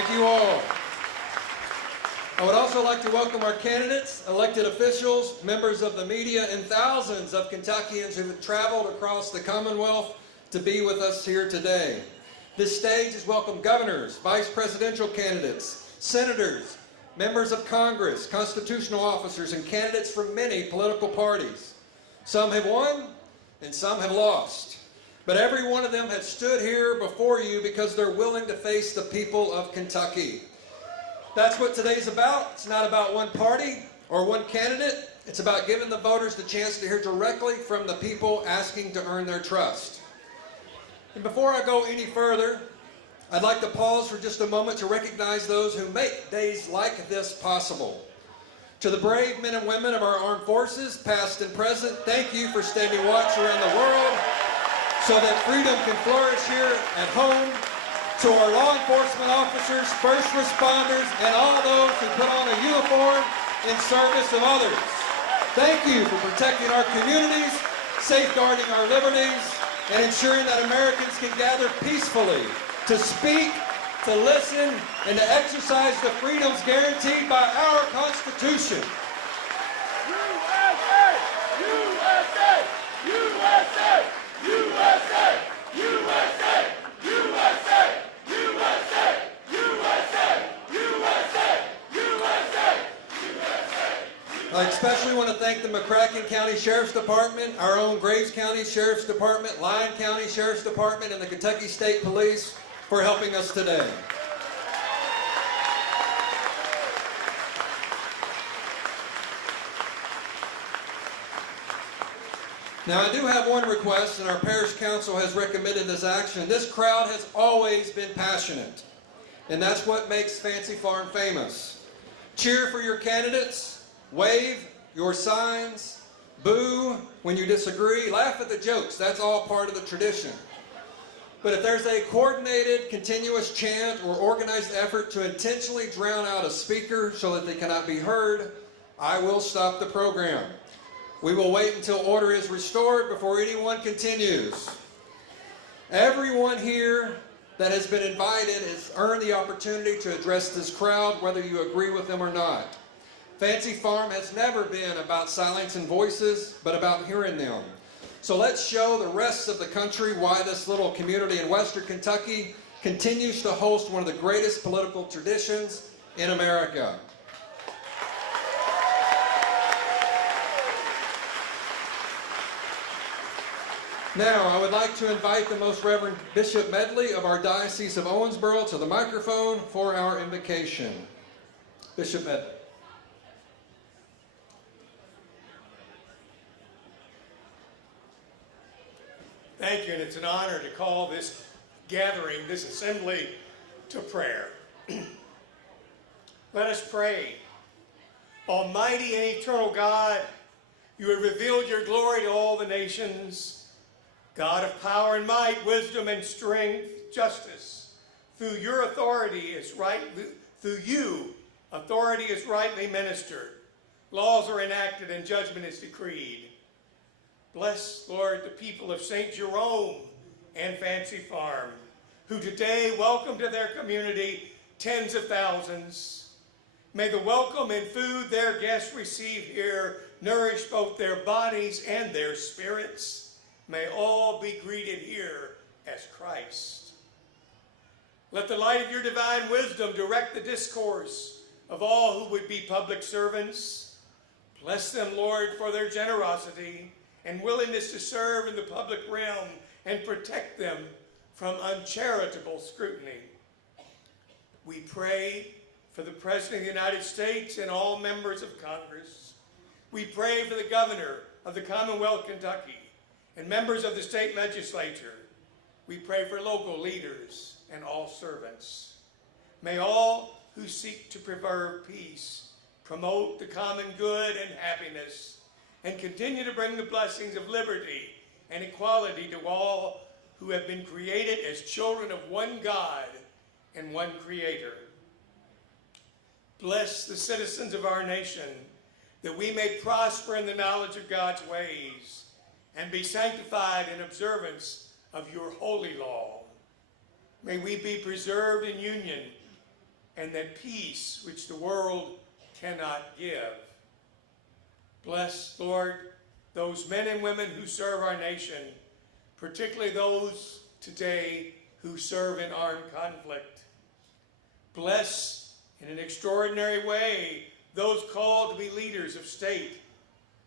Thank you all. I would also like to welcome our candidates, elected officials, members of the media, and thousands of Kentuckians who have traveled across the Commonwealth to be with us here today. This stage has welcomed governors, vice presidential candidates, senators, members of Congress, constitutional officers, and candidates from many political parties. Some have won, and some have lost. But every one of them has stood here before you because they're willing to face the people of Kentucky. That's what today's about. It's not about one party or one candidate. It's about giving the voters the chance to hear directly from the people asking to earn their trust. And before I go any further, I'd like to pause for just a moment to recognize those who make days like this possible. To the brave men and women of our armed forces, past and present, thank you for standing watch around the world so that freedom can flourish here at home. To our law enforcement officers, first responders, and all those who put on a uniform in service of others. Thank you for protecting our communities, safeguarding our liberties, and ensuring that Americans can gather peacefully to speak, to listen, and to exercise the freedoms guaranteed by our Constitution. USA! USA! USA! USA! USA! USA! USA! USA! USA! USA! I especially want to thank the McCracken County Sheriff's Department, our own Graves County Sheriff's Department, Lyon County Sheriff's Department, and the Kentucky State Police for helping us today. Now, I do have one request, and our parish council has recommended this action. This crowd has always been passionate, and that's what makes Fancy Farm famous. Cheer for your candidates, wave your signs, boo when you disagree, laugh at the jokes. That's all part of the tradition. But if there's a coordinated, continuous chant or organized effort to intentionally drown out a speaker so that they cannot be heard, I will stop the program. We will wait until order is restored before anyone continues. Everyone here that has been invited has earned the opportunity to address this crowd, whether you agree with them or not. Fancy Farm has never been about silencing voices, but about hearing them. So let's show the rest of the country why this little community in Western Kentucky continues to host one of the greatest political traditions in America. Now, I would like to invite the Most Reverend Bishop Medley of our Diocese of Owensboro to the microphone for our invocation. Bishop Medley. Thank you, and it's an honor to call this gathering, this assembly, to prayer. Let us pray. Almighty and eternal God, you have revealed your glory to all the nations. God of power and might, wisdom and strength, justice, through you, authority is rightly ministered. Laws are enacted and judgment is decreed. Bless, Lord, the people of St. Jerome and Fancy Farm, who today welcome to their community tens of thousands. May the welcome and food their guests receive here nourish both their bodies and their spirits. May all be greeted here as Christ. Let the light of your divine wisdom direct the discourse of all who would be public servants. Bless them, Lord, for their generosity and willingness to serve in the public realm and protect them from uncharitable scrutiny. We pray for the President of the United States and all members of Congress. We pray for the Governor of the Commonwealth of Kentucky and members of the state legislature. We pray for local leaders and all servants. May all who seek to preserve peace, promote the common good and happiness, and continue to bring the blessings of liberty and equality to all who have been created as children of one God and one Creator. Bless the citizens of our nation, that we may prosper in the knowledge of God's ways and be sanctified in observance of your holy law. May we be preserved in union and that peace which the world cannot give. Bless, Lord, those men and women who serve our nation, particularly those today who serve in armed conflict. Bless in an extraordinary way those called to be leaders of state,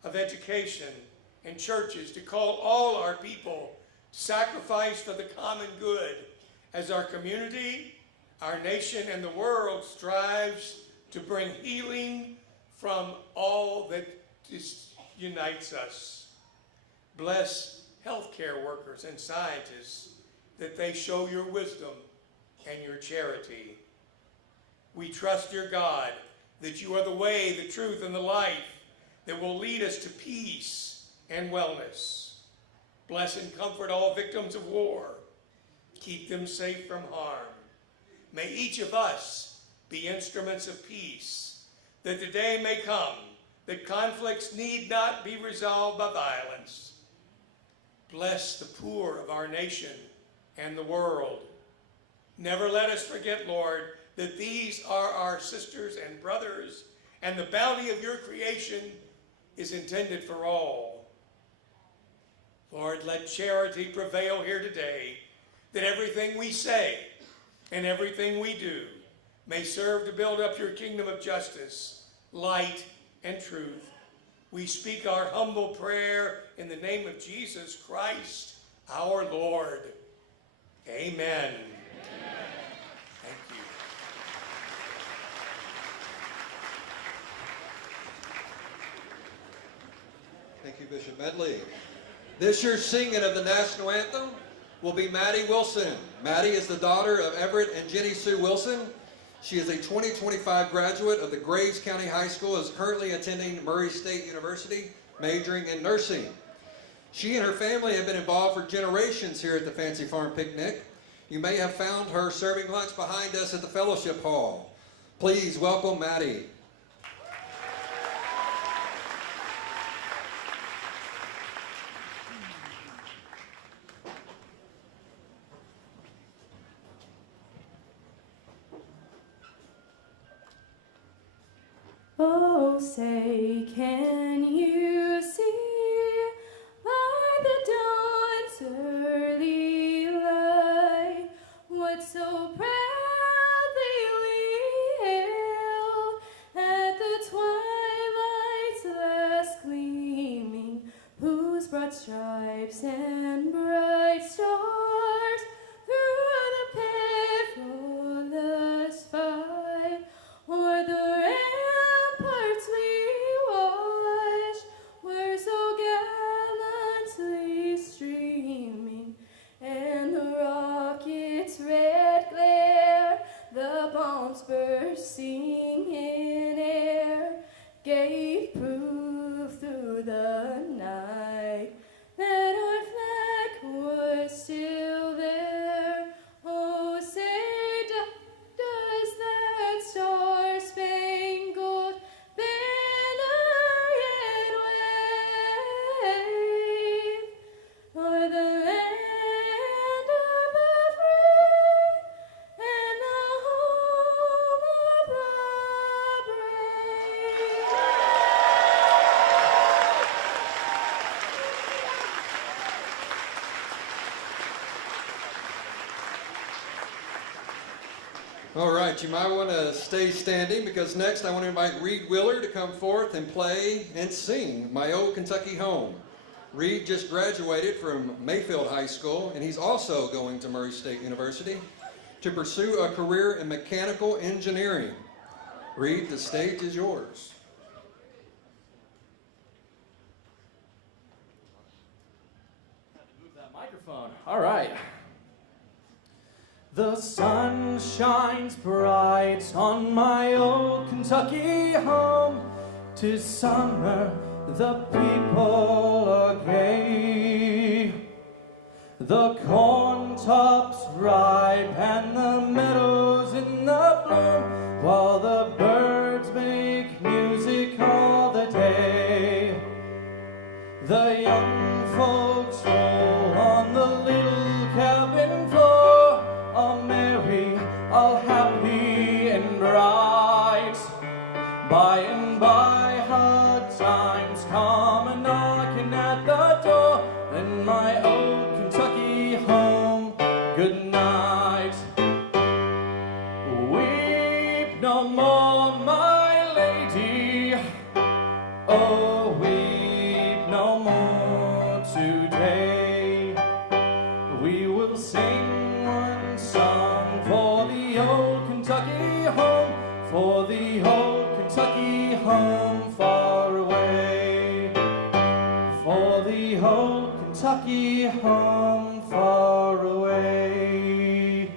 of education, and churches, to call all our people to sacrifice for the common good as our community, our nation, and the world strives to bring healing from all that unites us. Bless healthcare workers and scientists, that they show your wisdom and your charity. We trust, dear God, that you are the way, the truth, and the life that will lead us to peace and wellness. Bless and comfort all victims of war. Keep them safe from harm. May each of us be instruments of peace, that the day may come that conflicts need not be resolved by violence. Bless the poor of our nation and the world. Never let us forget, Lord, that these are our sisters and brothers, and the bounty of your creation is intended for all. Lord, let charity prevail here today, that everything we say and everything we do may serve to build up your kingdom of justice, light, and truth. We speak our humble prayer in the name of Jesus Christ, our Lord. Amen. Amen. Thank you. Thank you, Bishop Medley. This year's singing of the national anthem will be Maddie Wilson. Maddie is the daughter of Everett and Jenny Sue Wilson. She is a 2025 graduate of the Graves County High School, is currently attending Murray State University, majoring in nursing. She and her family have been involved for generations here at the Fancy Farm Picnic. You may have found her serving lunch behind us at the Fellowship Hall. Please welcome Maddie. Oh, say, can you see by the dawn's early light what so proudly we hailed at the twilight's last gleaming, whose broad stripes and bright stars through the perilous fight o'er the ramparts we watched were so gallantly streaming, and the rocket's red glare, the bombs bursting in air, gave proof through the night that our flag was still there. Oh, say, does that star-spangled banner yet wave o'er the land of the free and the home of the brave? All right, you might want to stay standing because next I want to invite Reed Wheeler to come forth and play and sing My Old Kentucky Home. Reed just graduated from Mayfield High School, and he's also going to Murray State University to pursue a career in mechanical engineering. Reed, the stage is yours. Move that microphone. All right. The sun shines bright on my old Kentucky home. 'Tis summer, the people are gay. The corn tops ripe and the meadows in the bloom, while the birds make music all the day. The young folks roll on the little cabin floor, all merry, all happy and bright. By and by hard times come a-knocking at the door. Then my old Kentucky home, good night. Weep no more, my lady. Oh, weep no more today. We will sing one song for the old Kentucky home, for the old Kentucky home far away, for the old Kentucky home far away.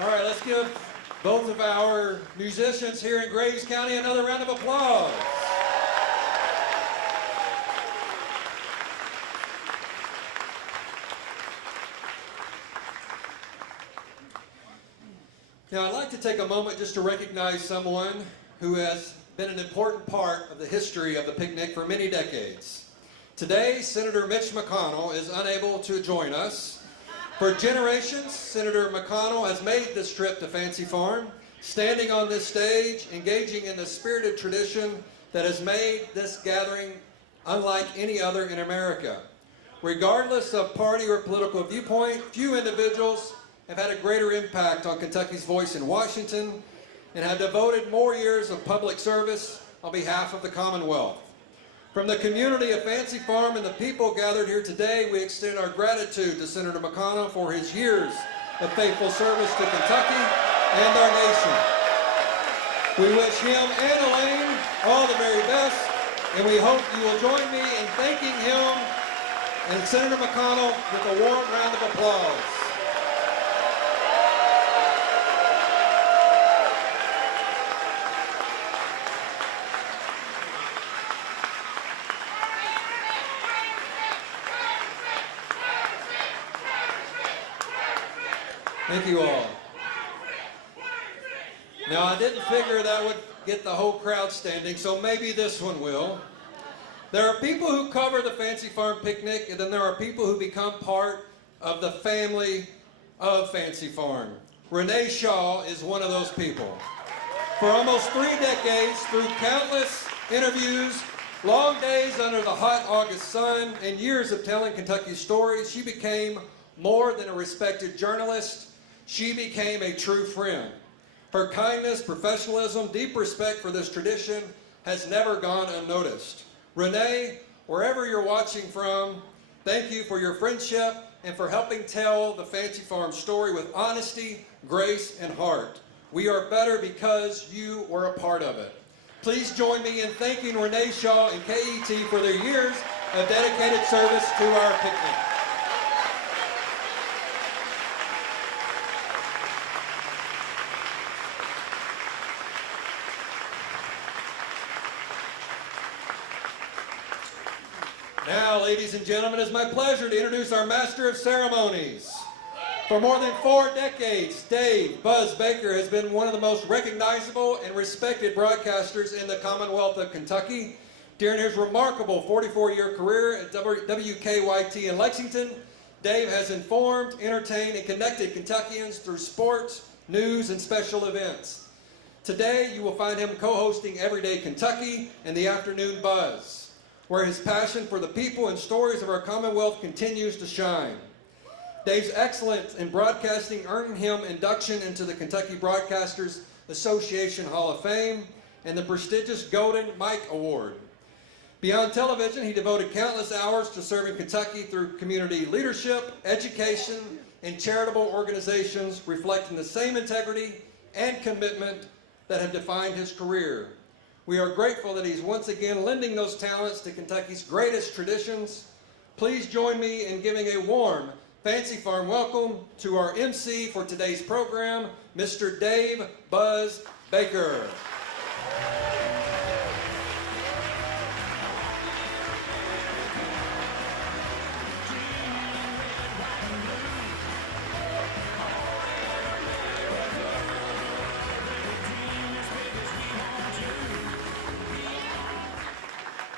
All right, let's give both of our musicians here in Graves County another round of applause. Now, I'd like to take a moment just to recognize someone who has been an important part of the history of the picnic for many decades. Today, Senator Mitch McConnell is unable to join us. For generations, Senator McConnell has made this trip to Fancy Farm, standing on this stage, engaging in the spirited tradition that has made this gathering unlike any other in America. Regardless of party or political viewpoint, few individuals have had a greater impact on Kentucky's voice in Washington and have devoted more years of public service on behalf of the Commonwealth. From the community of Fancy Farm and the people gathered here today, we extend our gratitude to Senator McConnell for his years of faithful service to Kentucky and our nation. We wish him and Elaine all the very best, and we hope you will join me in thanking him and Senator McConnell with a warm round of applause. Thank you all. Now, I didn't figure that would get the whole crowd standing, so maybe this one will. There are people who cover the Fancy Farm picnic, and then there are people who become part of the family of Fancy Farm. Renee Shaw is one of those people. For almost 3 decades, through countless interviews, long days under the hot August sun, and years of telling Kentucky's stories, she became more than a respected journalist. She became a true friend. Her kindness, professionalism, deep respect for this tradition has never gone unnoticed. Renee, wherever you're watching from, thank you for your friendship and for helping tell the Fancy Farm story with honesty, grace, and heart. We are better because you were a part of it. Please join me in thanking Renee Shaw and KET for their years of dedicated service to our picnic. Now, ladies and gentlemen, it's my pleasure to introduce our Master of Ceremonies. For more than 4 decades, Dave "Buzz" Baker has been one of the most recognizable and respected broadcasters in the Commonwealth of Kentucky. During his remarkable 44-year career at WKYT in Lexington, Dave has informed, entertained, and connected Kentuckians through sports, news, and special events. Today, you will find him co-hosting Everyday Kentucky and the Afternoon Buzz, where his passion for the people and stories of our Commonwealth continues to shine. Dave's excellence in broadcasting earned him induction into the Kentucky Broadcasters Association Hall of Fame and the prestigious Golden Mike Award. Beyond television, he devoted countless hours to serving Kentucky through community leadership, education, and charitable organizations reflecting the same integrity and commitment that have defined his career. We are grateful that he's once again lending those talents to Kentucky's greatest traditions. Please join me in giving a warm Fancy Farm welcome to our MC for today's program, Mr. Dave "Buzz" Baker.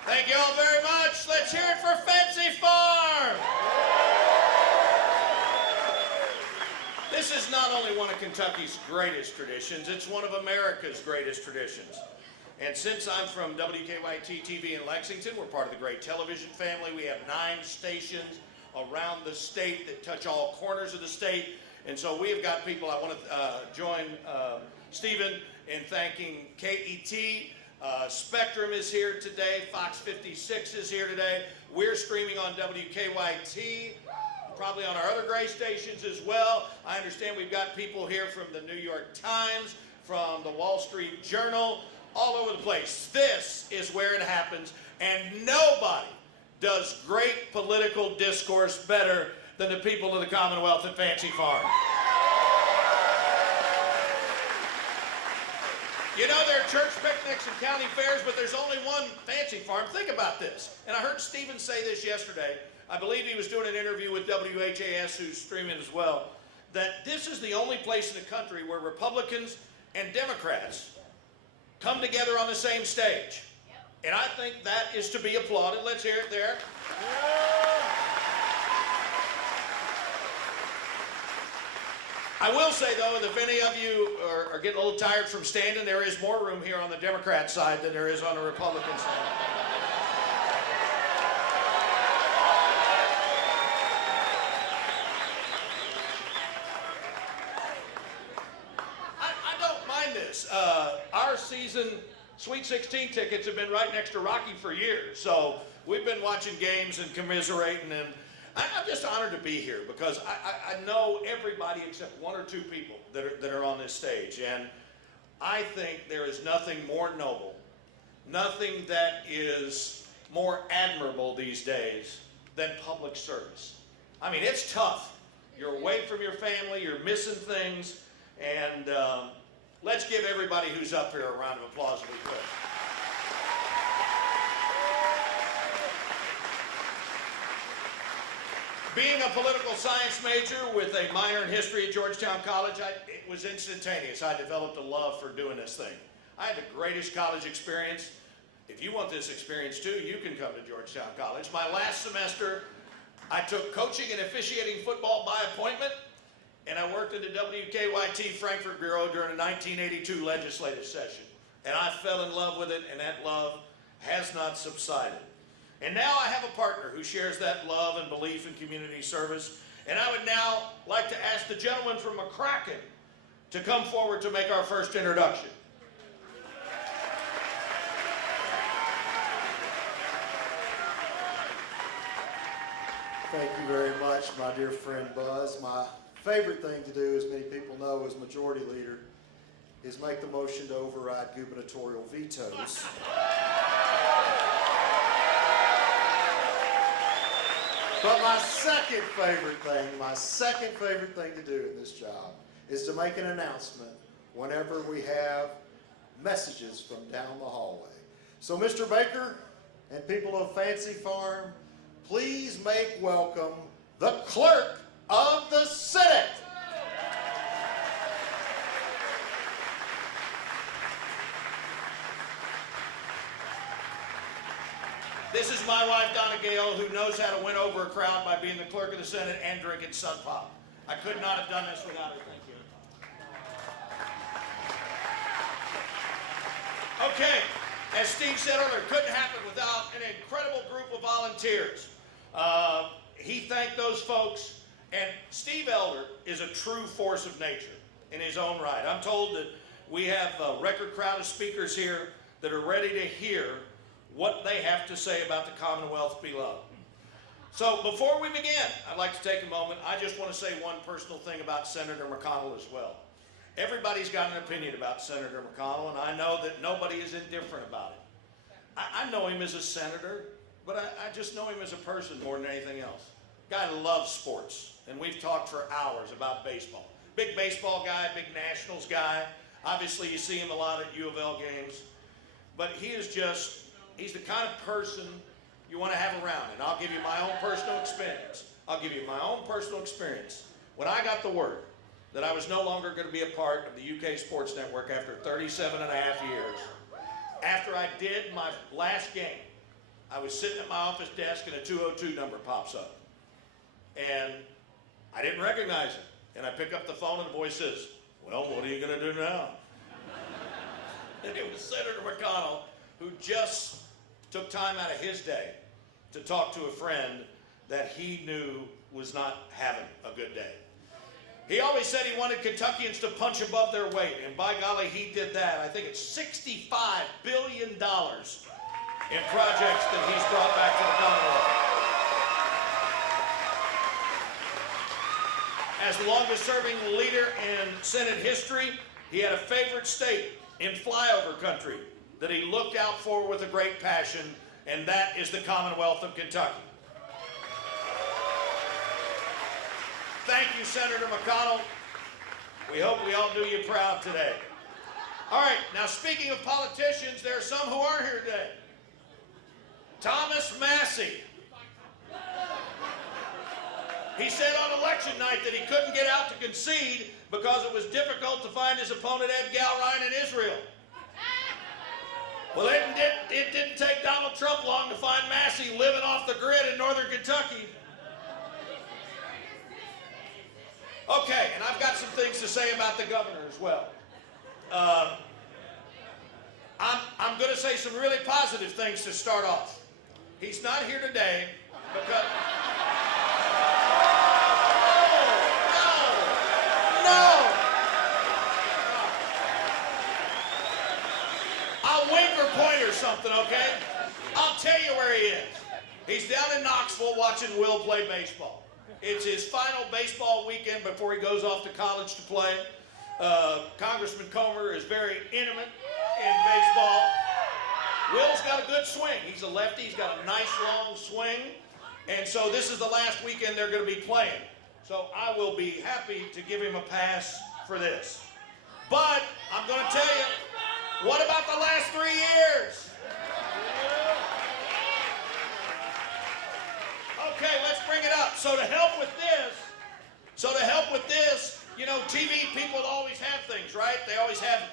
Thank you all very much. Let's hear it for Fancy Farm. not only one of Kentucky's greatest traditions, it's one of America's greatest traditions. And since I'm from WKYT TV in Lexington, we're part of the great television family. We have 9 stations around the state that touch all corners of the state. And so we have got people. I want to join Stephen in thanking KET. Spectrum is here today. Fox 56 is here today. We're streaming on WKYT, probably on our other great stations as well. I understand we've got people here from the New York Times, from the Wall Street Journal, all over the place. This is where it happens, and nobody does great political discourse better than the people of the Commonwealth at Fancy Farm. You know, there are church picnics and county fairs, but there's only one Fancy Farm. Think about this. And I heard Stephen say this yesterday. I believe he was doing an interview with WHAS, who's streaming as well, that this is the only place in the country where Republicans and Democrats come together on the same stage. And I think that is to be applauded. Let's hear it there. I will say, though, that if any of you are getting a little tired from standing, there is more room here on the Democrat side than there is on the Republican side. I don't mind this. Our season Sweet 16 tickets have been right next to Rocky for years, so we've been watching games and commiserating, and I'm just honored to be here because I know everybody except 1 or 2 people that are on this stage, and I think there is nothing more noble, nothing that is more admirable these days than public service. I mean, it's tough. You're away from your family, you're missing things, and let's give everybody who's up here a round of applause if we could. Being a political science major with a minor in history at Georgetown College, it was instantaneous. I developed a love for doing this thing. I had the greatest college experience. If you want this experience too, you can come to Georgetown College. My last semester, I took coaching and officiating football by appointment, and I worked at the WKYT Frankfurt Bureau during the 1982 legislative session. And I fell in love with it, and that love has not subsided. And now I have a partner who shares that love and belief in community service. And I would now like to ask the gentleman from McCracken to come forward to make our first introduction. Thank you very much, my dear friend Buzz. My favorite thing to do, as many people know, as Majority Leader, is make the motion to override gubernatorial vetoes. But my second favorite thing to do in this job is to make an announcement whenever we have messages from down the hallway. So Mr. Baker and people of Fancy Farm, please make welcome the Clerk of the Senate. This is my wife, Donna Gale, who knows how to win over a crowd by being the Clerk of the Senate and drinking Sun Pop. I could not have done this without her. Thank you. Okay, as Steve said earlier, couldn't happen without an incredible group of volunteers. He thanked those folks, and Steve Elder is a true force of nature in his own right. I'm told that we have a record crowd of speakers here that are ready to hear what they have to say about the Commonwealth below. So before we begin, I'd like to take a moment. I just want to say one personal thing about Senator McConnell as well. Everybody's got an opinion about Senator McConnell, and I know that nobody is indifferent about it. I know him as a senator, but I just know him as a person more than anything else. Guy loves sports, and we've talked for hours about baseball. Big baseball guy, big nationals guy. Obviously, you see him a lot at U of L games. But he is just, he's the kind of person you want to have around. And I'll give you my own personal experience. When I got the word that I was no longer going to be a part of the UK Sports Network after 37 and a half years, after I did my last game, I was sitting at my office desk and a 202 number pops up. And I didn't recognize it. And I pick up the phone and the voice says, well, what are you going to do now? And it was Senator McConnell, who just took time out of his day to talk to a friend that he knew was not having a good day. He always said he wanted Kentuckians to punch above their weight, and by golly, he did that. I think it's $65 billion in projects that he's brought back to the Commonwealth. As the longest-serving leader in Senate history, he had a favorite state in flyover country that he looked out for with a great passion, and that is the Commonwealth of Kentucky. Thank you, Senator McConnell. We hope we all do you proud today. All right, now speaking of politicians, there are some who aren't here today. Thomas Massie. He said on election night that he couldn't get out to concede because it was difficult to find his opponent Ed Galrine in Israel. Well, it didn't take Donald Trump long to find Massie living off the grid in northern Kentucky. Okay, and I've got some things to say about the governor as well. I'm going to say some really positive things to start off. He's not here today because... No! I'll wink or point or something, okay? I'll tell you where he is. He's down in Knoxville watching Will play baseball. It's his final baseball weekend before he goes off to college to play. Congressman Comer is very intimate in baseball. Will's got a good swing. He's a lefty. He's got a nice long swing. And so this is the last weekend they're going to be playing. So I will be happy to give him a pass for this. But I'm going to tell you, what about the last 3 years? Okay, let's bring it up. So to help with this, you know, TV people always have things, right? They always have,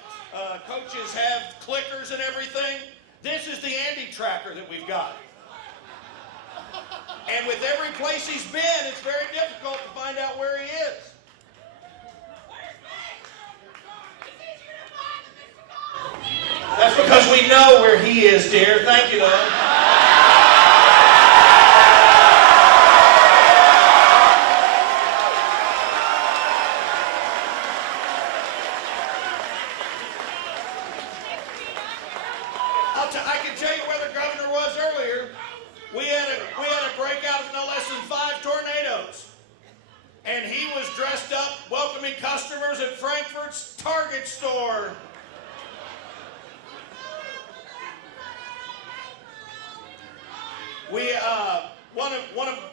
coaches have clickers and everything. This is the Andy tracker that we've got. And with every place he's been, it's very difficult to find out where he is. That's because we know where he is, dear. Thank you, though. I can tell you where the governor was earlier. We had a breakout of no less than 5 tornadoes. And he was dressed up welcoming customers at Frankfurt's Target store.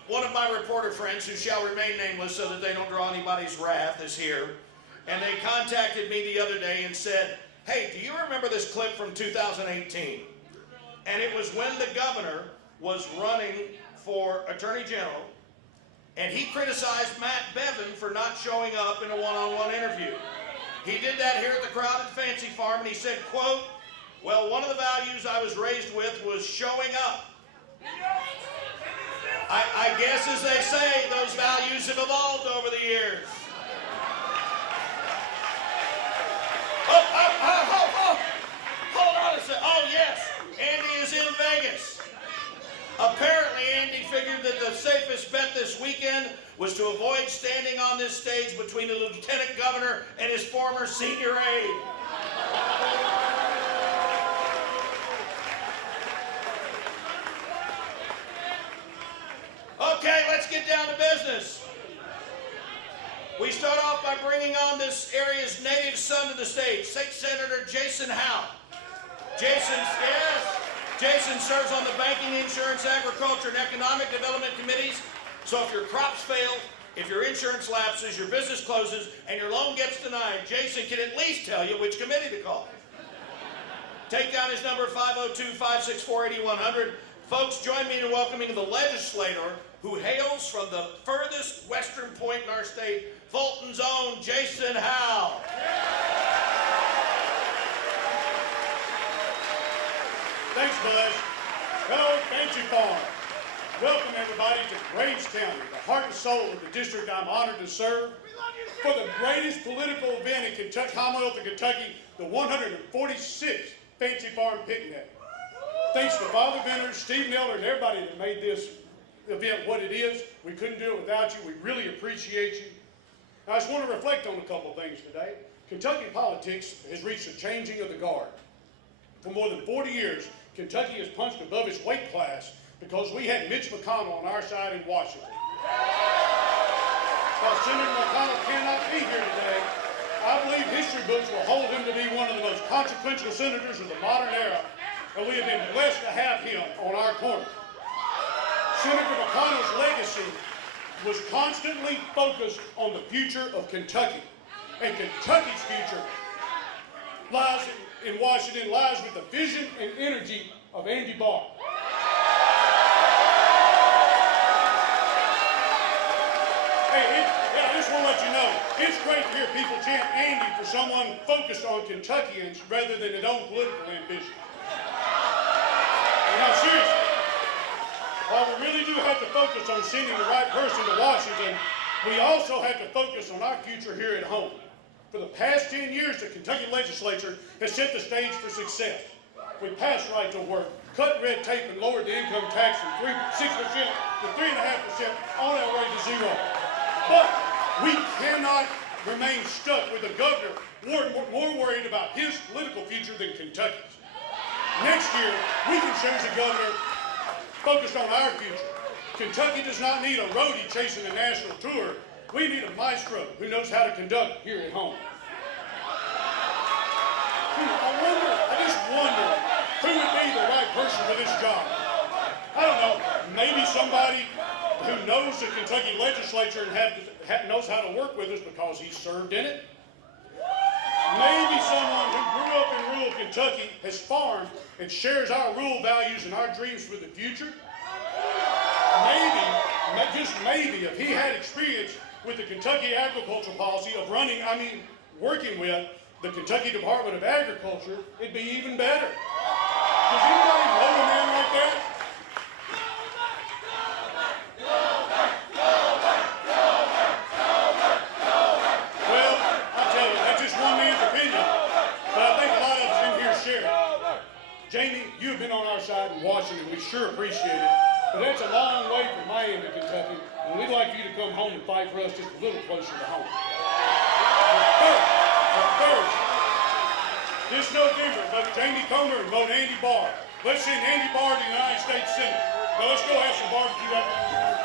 One of my reporter friends, who shall remain nameless so that they don't draw anybody's wrath, is here. And they contacted me the other day and said, hey, do you remember this clip from 2018? And it was when the governor was running for Attorney General, and he criticized Matt Bevin for not showing up in a one-on-one interview. He did that here at the Crowded Fancy Farm, and he said, quote, well, one of the values I was raised with was showing up. I guess, as they say, those values have evolved over the years. Hold on a second. Oh, yes, Andy is in Vegas. Apparently, Andy figured that the safest bet this weekend was to avoid standing on this stage between the lieutenant governor and his former senior aide. Okay, let's get down to business. We start off by bringing on this area's native son to the stage, State Senator Jason Howe. Jason serves on the Banking, Insurance, Agriculture, and Economic Development Committees. So if your crops fail, if your insurance lapses, your business closes, and your loan gets denied, Jason can at least tell you which committee to call. Take down his number, 502-564-8100. Folks, join me in welcoming the legislator who hails from the furthest western point in our state, Fulton's own Jason Howe. Thanks, Bud. Hello, Fancy Farm. welcome everybody to Graves County, the heart and soul of the district I'm honored to serve, for the greatest political event in Kentucky, Commonwealth of Kentucky, the 146th Fancy Farm Picnic. Thanks to Father Benner, Steve Miller, and everybody that made this event what it is. We couldn't do it without you. We really appreciate you. I just want to reflect on a couple of things today. Kentucky politics has reached a changing of the guard. For more than 40 years, Kentucky has punched above its weight class because we had Mitch McConnell on our side in Washington. While Senator McConnell cannot be here today, I believe history books will hold him to be one of the most consequential senators of the modern era, and we have been blessed to have him on our corner. Senator McConnell's legacy was constantly focused on the future of Kentucky, and Kentucky's future lies in Washington, lies with the vision and energy of Andy Barr. I just want to let you know, it's great to hear people chant Andy for someone focused on Kentuckians rather than their own political ambition. Now, seriously, while we really do have to focus on sending the right person to Washington, we also have to focus on our future here at home. For the past 10 years, the Kentucky legislature has set the stage for success. We passed right to work, cut red tape, and lowered the income tax from 6% to 3.5% on our way to zero. But we cannot remain stuck with a governor more worried about his political future than Kentucky's. Next year, we can choose a governor focused on our future. Kentucky does not need a roadie chasing the national tour. We need a maestro who knows how to conduct here at home. I just wonder who would be the right person for this job. I don't know, maybe somebody who knows the Kentucky legislature and knows how to work with us because he served in it. Maybe someone who grew up in rural Kentucky, has farmed, and shares our rural values and our dreams for the future. Maybe, just maybe, if he had experience with the Kentucky agricultural policy of working with the Kentucky Department of Agriculture, it'd be even better. Does anybody know a man like that? Well, I tell you, that's just one man's opinion, but I think a lot of us in here share it. Jamie, you've been on our side in Washington. We sure appreciate it. But that's a long way from Miami, Kentucky, and we'd like you to come home and fight for us just a little closer to home. Third, this November, vote Jamie Comer and vote Andy Barr. Let's send Andy Barr to the United States Senate. Now let's go have some barbecue up there.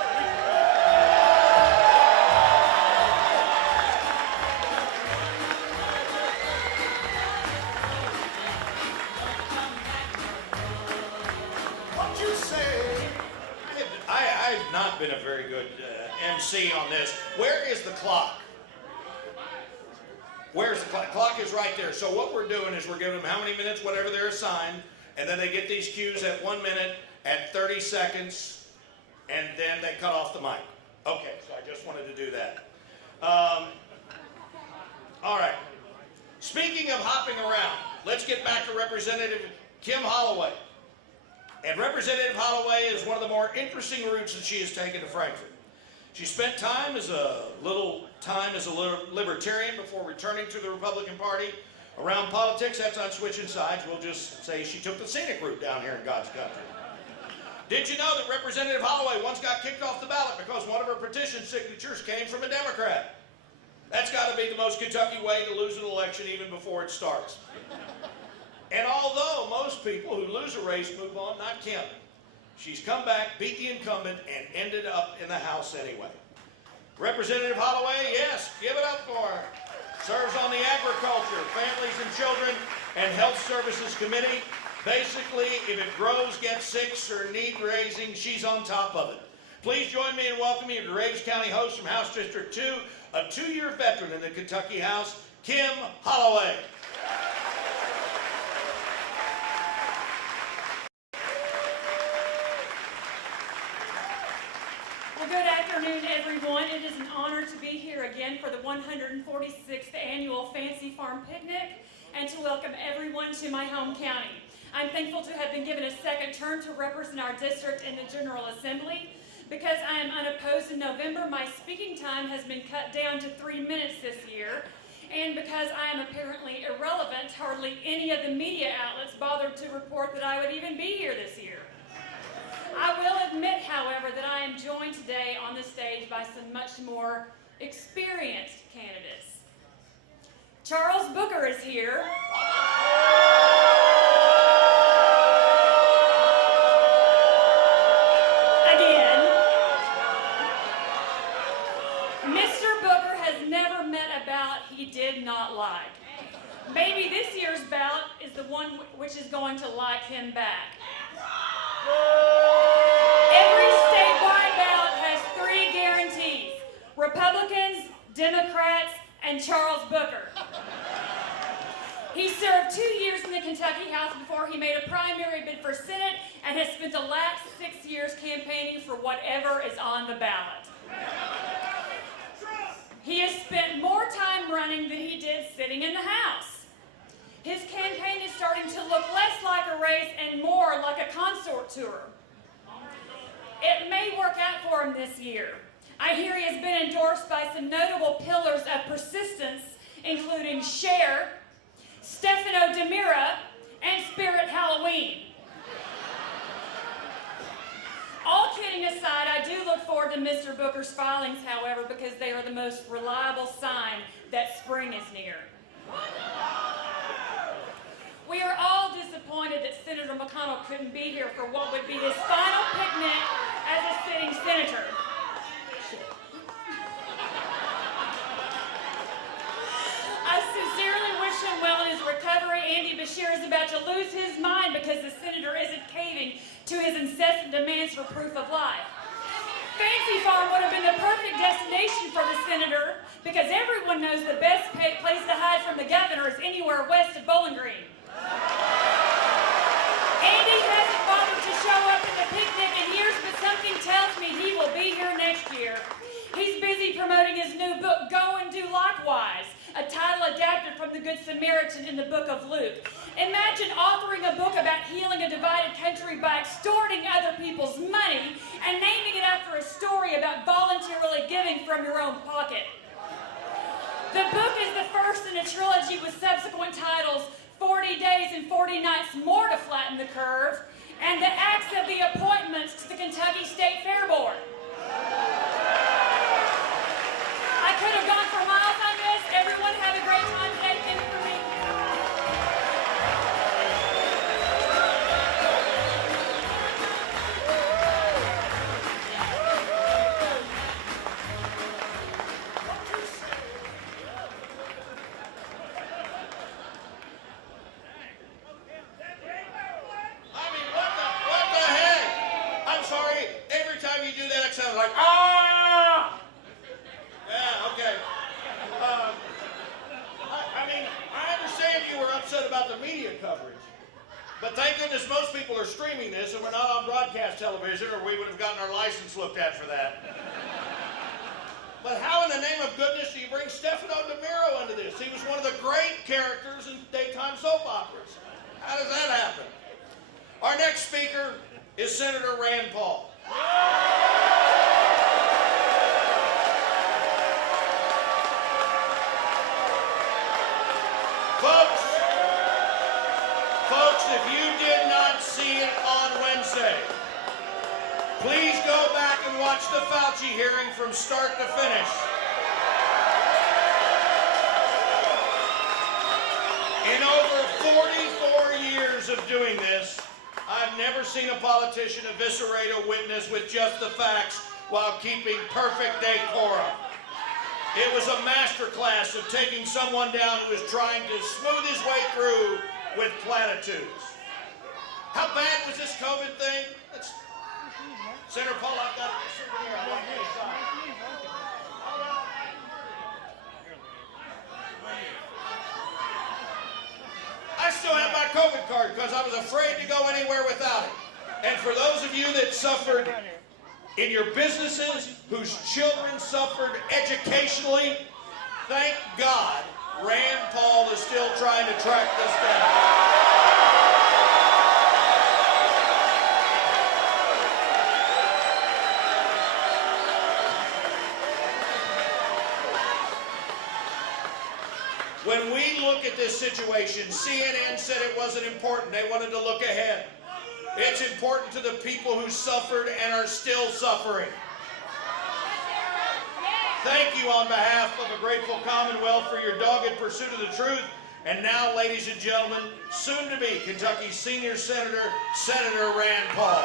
I've not been a very good MC on this. Where is the clock? Where's the clock? Clock is right there. So what we're doing is we're giving them how many minutes, whatever they're assigned, and then they get these cues at 1 minute, at 30 seconds, and then they cut off the mic. Okay, so I just wanted to do that. All right. Speaking of hopping around, let's get back to Representative Kim Holloway. And Representative Holloway is one of the more interesting routes that she has taken to Frankfort. She spent time as a libertarian before returning to the Republican Party. Around politics, that's on switching sides. We'll just say she took the scenic route down here in God's country. Did you know that Representative Holloway once got kicked off the ballot because one of her petition signatures came from a Democrat? That's got to be the most Kentucky way to lose an election even before it starts. And although most people who lose a race move on, not Kim, she's come back, beat the incumbent, and ended up in the House anyway. Representative Holloway, yes, give it up for her. Serves on the Agriculture, Families and Children, and Health Services Committee. Basically, if it grows, gets sick, or need raising, she's on top of it. Please join me in welcoming your Graves County host from House District 2, a 2-year veteran in the Kentucky House, Kim Holloway. Good afternoon, everyone. It is an honor to be here again for the 146th Annual Fancy Farm Picnic. and to welcome everyone to my home county. I'm thankful to have been given a second term to represent our district in the General Assembly. Because I am unopposed in November, my speaking time has been cut down to 3 minutes this year. And because I am apparently irrelevant, hardly any of the media outlets bothered to report that I would even be here this year. I will admit, however, that I am joined today on the stage by some much more experienced candidates. Charles Booker is here. Again. Mr. Booker has never met a ballot he did not like. Maybe this year's ballot is the one which is going to like him back. Every statewide ballot has 3 guarantees: Republicans, Democrats, and Charles Booker. He served 2 years in the Kentucky House before he made a primary bid for Senate and has spent the last 6 years campaigning for whatever is on the ballot. He has spent more time running than he did sitting in the House. His campaign is starting to look less like a race and more like a concert tour. It may work out for him this year. I hear he has been endorsed by some notable pillars of persistence, including Cher, Stefano DiMera, and Spirit Halloween. All kidding aside, I do look forward to Mr. Booker's filings, however, because they are the most reliable sign that spring is near. We are all disappointed that Senator McConnell couldn't be here for what would be his final picnic as a sitting senator. I sincerely wish him well in his recovery. Andy Beshear is about to lose his mind because the senator isn't caving to his incessant demands for proof of life. Fancy Farm would have been the perfect destination for the senator because everyone knows the best place to hide from the governor is anywhere west of Bowling Green. Andy hasn't bothered to show up at the picnic in years, but something tells me he will be here next year. He's busy promoting his new book, Go and Do Likewise, a title adapted from the Good Samaritan in the book of Luke. Imagine authoring a book about healing a divided country by extorting other people's money and naming it after a story about voluntarily giving from your own pocket. The book is the first in a trilogy with subsequent titles, 40 Days and 40 Nights More to Flatten the Curve, and the Acts of the Appointments to the Kentucky State Fair Board. I could have gone for miles on this. Everyone have a great time today. Thank you for me. I mean, what the heck? I'm sorry. Every time you do that, it sounds like, ah! Yeah, okay. I mean, I understand you were upset about the media coverage. But thank goodness most people are streaming this and we're not on broadcast television or we would have gotten our license looked at for that. But how in the name of goodness do you bring Stefano DiMera into this? He was one of the great characters in daytime soap operas. How does that happen? Our next speaker is Senator Rand Paul. Folks, if you did not see it on Wednesday, please go back and watch the Fauci hearing from start to finish. In over 44 years of doing this, I've never seen a politician eviscerate a witness with just the facts while keeping perfect decorum. It was a masterclass of taking someone down who was trying to smooth his way through with platitudes. How bad was this COVID thing? Senator Paul, I've got a souvenir. I want you to sign. I still have my COVID card because I was afraid to go anywhere without it. And for those of you that suffered in your businesses, whose children suffered educationally, thank God Rand Paul is still trying to track this down. When we look at this situation, CNN said it wasn't important. They wanted to look ahead. It's important to the people who suffered and are still suffering. Thank you on behalf of a grateful Commonwealth for your dogged pursuit of the truth. And now, ladies and gentlemen, soon to be Kentucky's senior senator, Senator Rand Paul.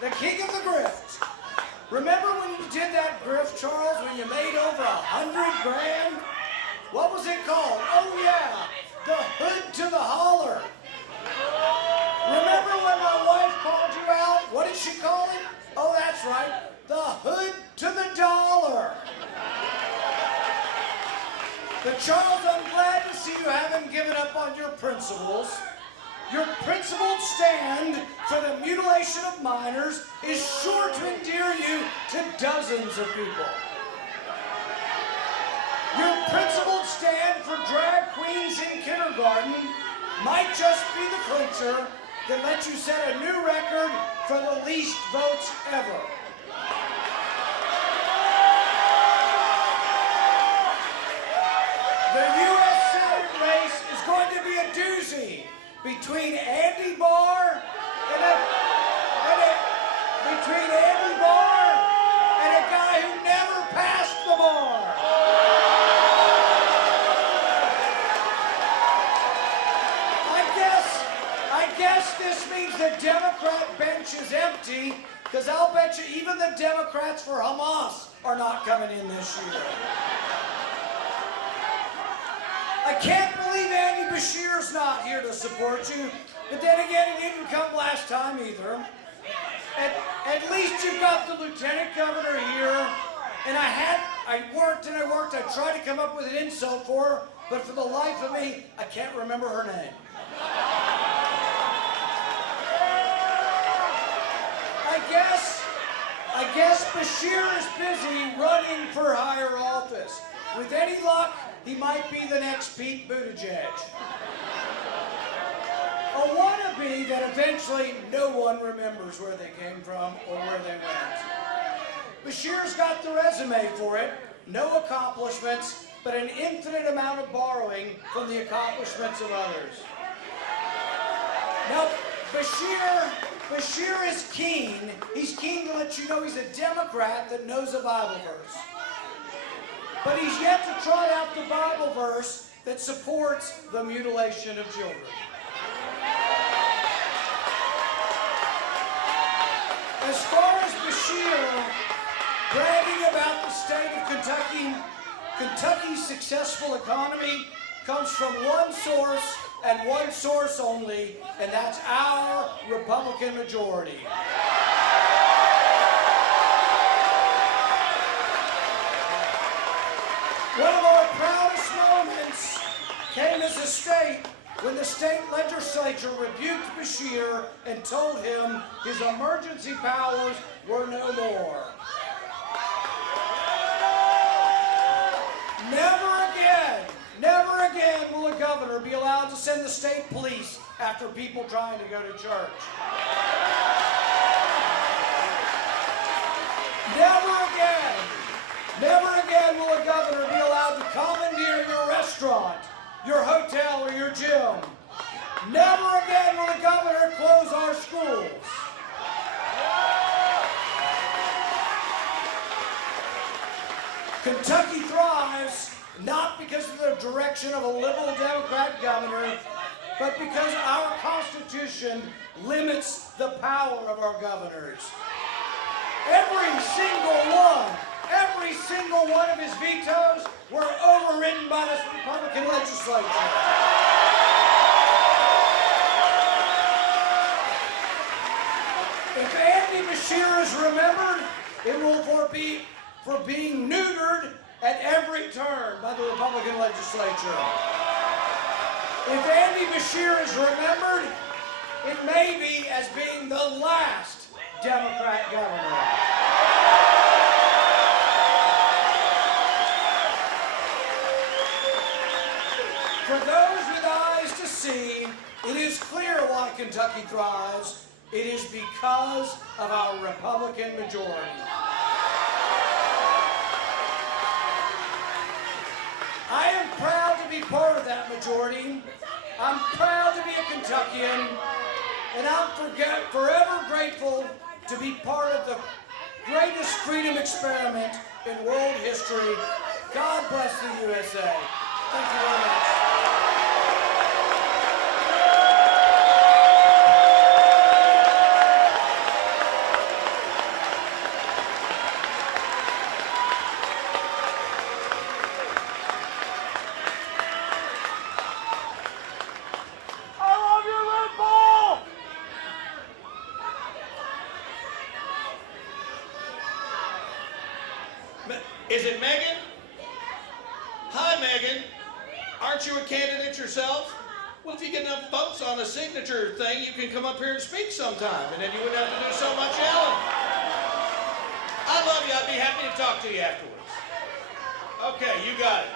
The king of the grift. Remember when you did that grift, Charles, when you made over $100 grand? What was it called? Oh yeah, the hood to the holler. Remember when my wife called you out? What did she call it? Oh, that's right, the hood to the dollar. But Charles, I'm glad to see you haven't given up on your principles. Your principled stand for the mutilation of minors is sure to endear you to dozens of people. Your principled stand for drag queens in kindergarten might just be the clincher that lets you set a new record for the least votes ever. The U.S. Senate race is going to be a doozy. Between Andy Barr and a guy who never passed the bar. I guess this means the Democrat bench is empty, because I'll bet you even the Democrats for Hamas are not coming in this year. I can't believe Andy Beshear's not here to support you, but then again, he didn't come last time either. At least you've got the lieutenant governor here, and I worked, I tried to come up with an insult for her, but for the life of me, I can't remember her name. I guess Beshear is busy running for higher office. With any luck, he might be the next Pete Buttigieg. A wannabe that eventually no one remembers where they came from or where they went. Beshear's got the resume for it. No accomplishments, but an infinite amount of borrowing from the accomplishments of others. Now, Beshear is keen. He's keen to let you know he's a Democrat that knows a Bible verse. But he's yet to trot out the Bible verse that supports the mutilation of children. As far as Beshear bragging about the state of Kentucky, Kentucky's successful economy comes from one source and one source only, and that's our Republican majority. One of our proudest moments came as a state when the state legislature rebuked Beshear and told him his emergency powers were no more. Never again will a governor be allowed to send the state police after people trying to go to church. Never again will a governor be allowed to commandeer your restaurant, your hotel, or your gym. Never again will a governor close our schools. Kentucky thrives not because of the direction of a liberal Democrat governor, but because our Constitution limits the power of our governors. Every single one of his vetoes It will for being neutered at every turn by the Republican legislature. If Andy Beshear is remembered, it may be as being the last Democrat governor. For those with eyes to see, it is clear why Kentucky thrives. It is because of our Republican majority. I am proud to be part of that majority. I'm proud to be a Kentuckian, and I'm forever grateful to be part of the greatest freedom experiment in world history. God bless the USA. Thank you very much. Is it Megan? Hi, Megan. Aren't you a candidate yourself? Well, if you get enough votes on the signature thing, you can come up here and speak sometime, and then you wouldn't have to do so much yelling. I love you. I'd be happy to talk to you afterwards. Okay, you got it.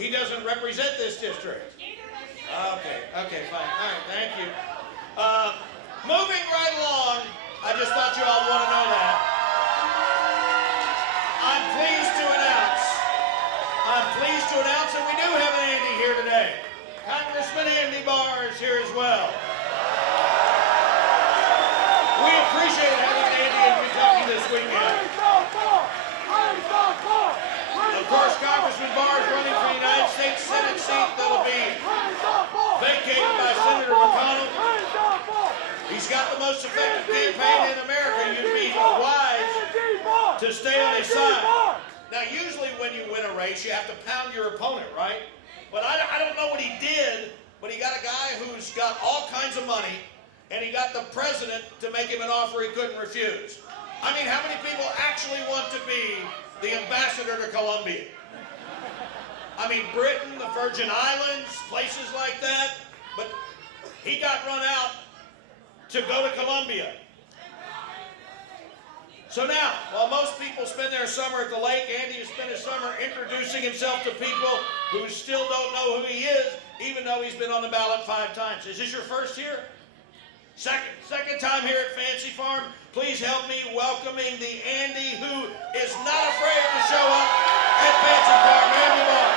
He doesn't represent this district. Okay, fine. All right, thank you. Moving right along, I just thought you all want to know that. I'm pleased to announce that we do have an Andy here today. Congressman Andy Barr is here as well. We appreciate having Andy in Kentucky this weekend. Of course, Congressman Barr is running for the United States Senate seat that'll be vacated by Senator McConnell. He's got the most effective campaign in America. You'd be wise to stay on his side. Now, usually when you win a race, you have to pound your opponent, right? But I don't know what he did, but he got a guy who's got all kinds of money, and he got the president to make him an offer he couldn't refuse. I mean, how many people actually want to be the ambassador to Colombia? I mean, Britain, the Virgin Islands, places like that. But he got run out to go to Colombia. So now, while most people spend their summer at the lake, Andy has spent his summer introducing himself to people who still don't know who he is, even though he's been on the ballot 5 times. Is this your first here? Second time here at Fancy Farm. Please help me welcoming the Andy who is not afraid to show up at Fancy Farm. Andy Barr.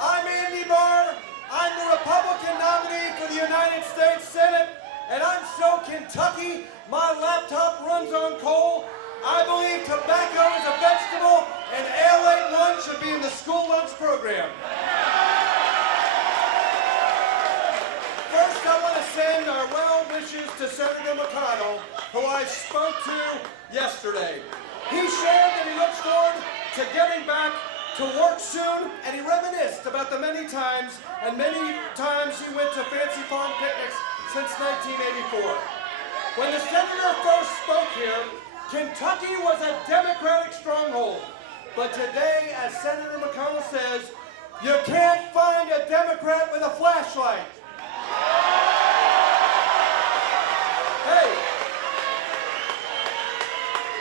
I'm Andy Barr. I'm the Republican nominee for the United States Senate, and I'm so Kentucky, my laptop runs on coal. I believe tobacco is a vegetable, and ale 8-1 should be in the school lunch program. First, I want to send our well wishes to Senator McConnell, who I spoke to yesterday. He shared that he looks forward to getting back to work soon, and he reminisced about the many times he went to Fancy Farm picnics since 1984. When the senator first spoke here, Kentucky was a Democratic stronghold. But today, as Senator McConnell says, you can't find a Democrat with a flashlight. Hey,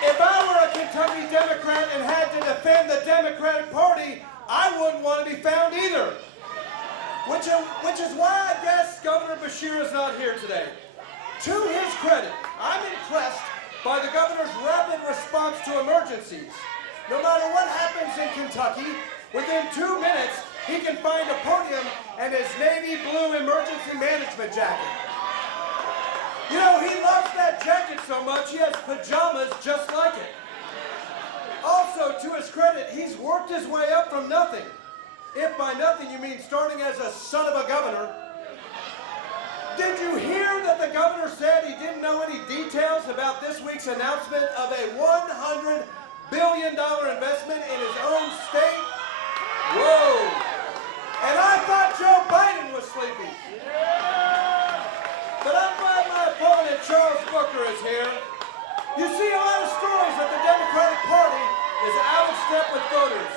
if I were a Kentucky Democrat and had to defend the Democratic Party, I wouldn't want to be found either. Which is why I guess Governor Beshear is not here today. To his credit, I'm impressed by the governor's rapid response to emergencies. No matter what happens in Kentucky, within 2 minutes, he can find a podium and his navy blue emergency management jacket. You know, he loves that jacket so much, he has pajamas just like it. Also, to his credit, he's worked his way up from nothing. If by nothing you mean starting as a son of a governor. Did you hear that the governor said he didn't know any details about this week's announcement of a $100 billion investment in his own state? Whoa! And I thought Joe Biden was sleepy. But I'm glad my opponent, Charles Booker, is here. You see a lot of stories that the Democratic Party is out of step with voters.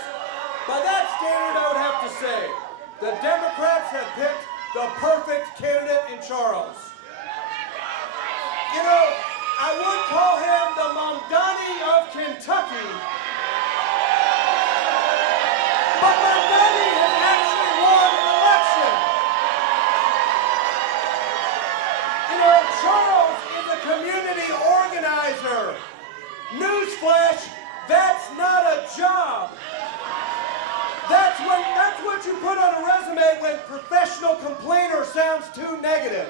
By that standard, I would have to say, the Democrats have picked the perfect candidate in Charles. You know, I would call him the Mamdani of Kentucky, but Mamdani has actually won an election. You know, Charles is a community organizer. Newsflash, that's not a job. That's what you put on a resume when professional complainer sounds too negative.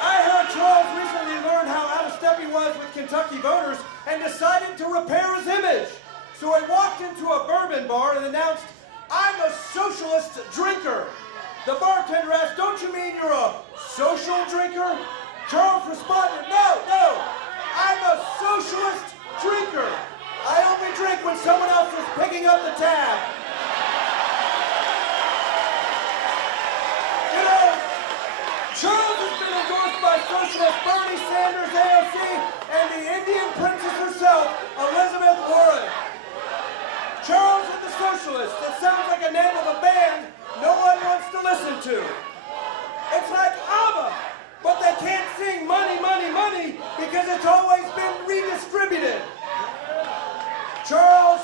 I heard Charles recently learned how out of step he was with Kentucky voters and decided to repair his image. So he walked into a bourbon bar and announced, "I'm a socialist drinker." The bartender asked, "Don't you mean you're a social drinker?" Charles responded, No, I'm a socialist drinker. I only drink when someone else is picking up the tab. You know, Charles has been endorsed by socialist Bernie Sanders, AOC, and the Indian princess herself, Elizabeth Warren. Charles is the socialist that sounds like a name of a band no one wants to listen to. It's like ABBA, but they can't sing money, money, money because it's always been redistributed. Charles,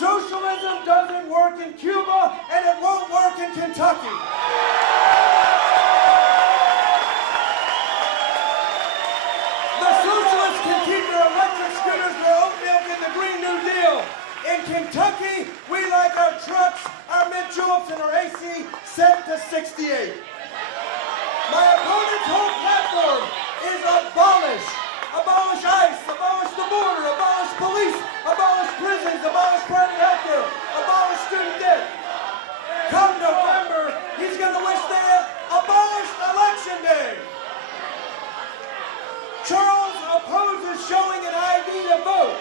socialism doesn't work in Cuba, and it won't work in Kentucky. The socialists can keep their electric scooters, their oat milk, and the Green New Deal. In Kentucky, we like our trucks, our mint juleps, and our AC set to 68. My opponent's whole platform is abolish. Abolish ICE, abolish the border, abolish police, abolish prisons, abolish private health care, abolish student debt. Come November, he's going to wish they had abolished Election Day. Charles opposes showing an ID to vote.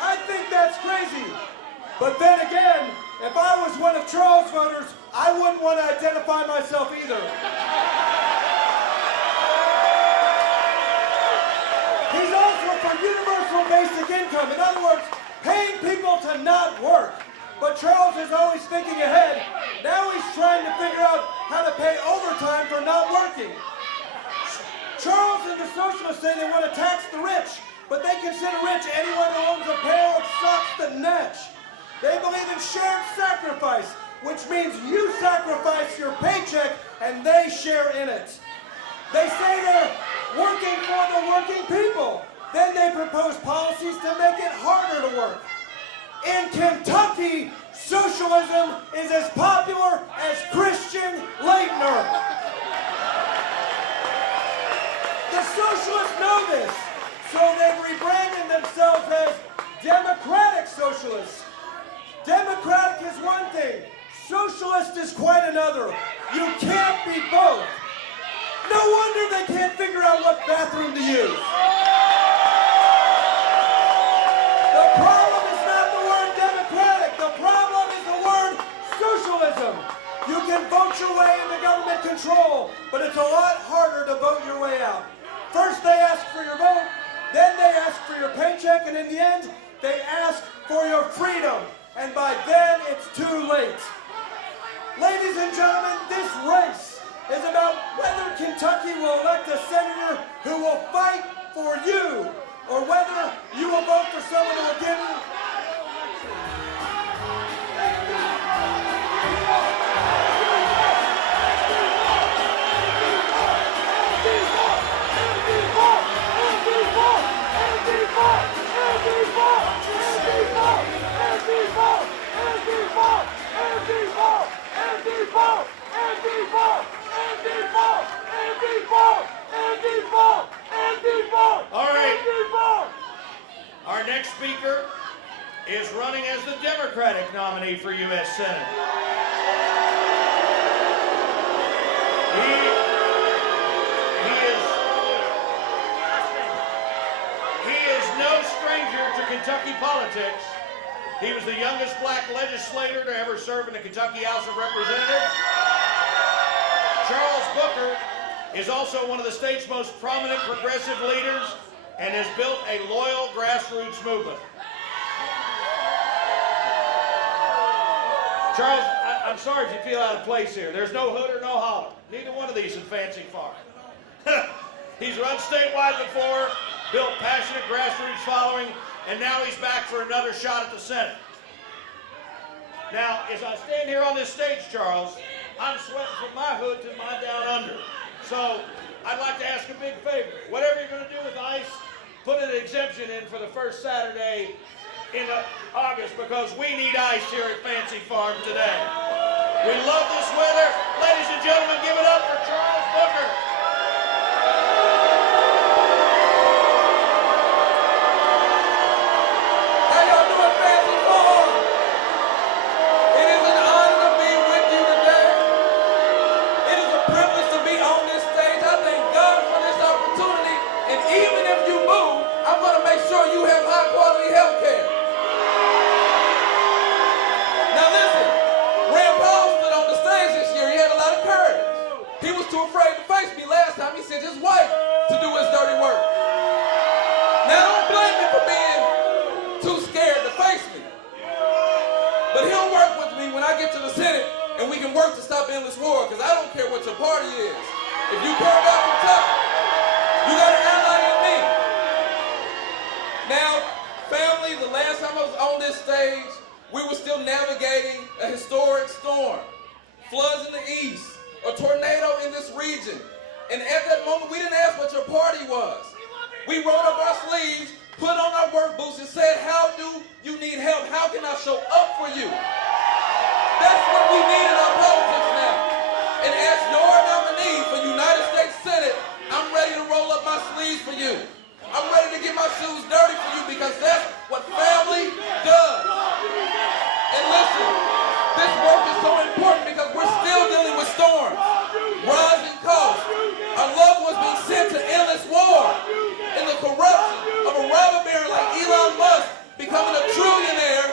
I think that's crazy. But then again, if I was one of Charles' voters, I wouldn't want to identify myself either. He's also for universal basic income. In other words, paying people to not work. But Charles is always thinking ahead. Now he's trying to figure out how to pay overtime for not working. Charles and the socialists say they want to tax the rich, but they consider rich anyone who owns a pair of socks that match. They believe in shared sacrifice, which means you sacrifice your paycheck and they share in it. They say they're working for the working people. Then they propose policies to make it harder to work. In Kentucky, socialism is as popular as Christian Laettner. The socialists know this, so they've rebranded themselves as Democratic Socialists. Democratic is one thing, socialist is quite another. You can't be both. No wonder they can't figure out what bathroom to use. The problem is not the word democratic. The problem is the word socialism. You can vote your way into government control, but it's a lot harder to vote your way out. First they ask for your vote, then they ask for your paycheck, and in the end, they ask for your freedom. And by then, it's too late. Ladies and gentlemen, this race is about whether Kentucky will elect a senator who will fight for you, or whether you will vote for someone who will give you... Anti-vote! next speaker is running as the Democratic nominee for U.S. Senate. He is no stranger to Kentucky politics. He was the youngest black legislator to ever serve in the Kentucky House of Representatives. Charles Booker is also one of the state's most prominent progressive leaders and has built a loyal grassroots movement. Charles, I'm sorry if you feel out of place here. There's no hood or no holler. Neither one of these in Fancy Farm. He's run statewide before, built passionate grassroots following, and now he's back for another shot at the Senate. Now, as I stand here on this stage, Charles, I'm sweating from my hood to my down under. So, I'd like to ask a big favor. Whatever you're going to do with ICE, put an exemption in for the first Saturday in August, because we need ICE here at Fancy Farm today. We love this weather. Ladies and gentlemen, give it up for Charles Booker. How y'all doing, Fancy Farm? It is an honor to be with you today. It is a privilege to be on this stage. I thank God for this opportunity. And even if you move, I'm going to make sure you have high quality health care. Now listen, Rand Paul stood on the stage this year. He had a lot of courage. He was too afraid to face me last time. He sent his wife to do his dirty work. Now don't blame me for being too scared to face me. But he'll work with me when I get to the Senate and we can work to stop endless war, because I don't care what your party is. If you care about Kentucky, you got an ally in me. Now, family, the last time I was on this stage, we were still navigating a historic storm, floods in the east, a tornado in this region. And at that moment, we didn't ask what your party was. We rolled up our sleeves, put on our work boots, and said, how do you need help? How can I show up for you? That's what we need in our politics now. And as your nominee for United States Senate, I'm ready to roll up my sleeves for you. I'm ready to get my shoes dirty for you, because that's what family does. And listen, this work is so important because we're still dealing with storms, rising costs, our loved ones being sent to endless war, and the corruption of a robber baron like Elon Musk becoming a trillionaire,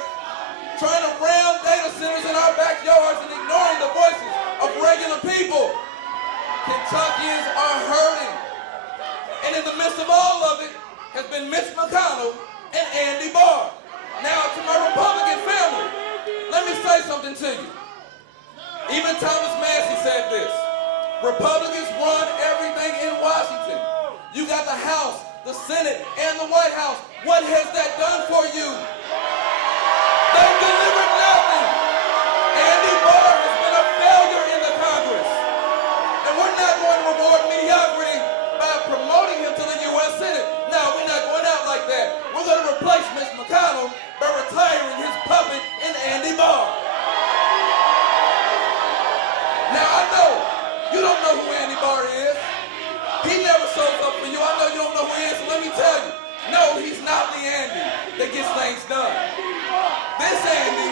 trying to ram data centers in our backyards and ignoring the voices of regular people. Kentuckians are hurting. And in the midst of all of it has been Mitch McConnell and Andy Barr. Now to my Republican family, let me say something to you. Even Thomas Massey said this: Republicans run everything in Washington. You got the House, the Senate, and the White House. What has that done for you? They've delivered nothing. Andy Barr has been a failure in the Congress. And we're not going to reward mediocrity by promoting him to the U.S. Senate. No, we're not going out like that. We're going to replace Mitch McConnell by retiring his puppet in Andy Barr. Now, I know you don't know who Andy Barr is. He never shows up for you. I know you don't know who he is, so let me tell you. No, he's not the Andy that gets things done. This Andy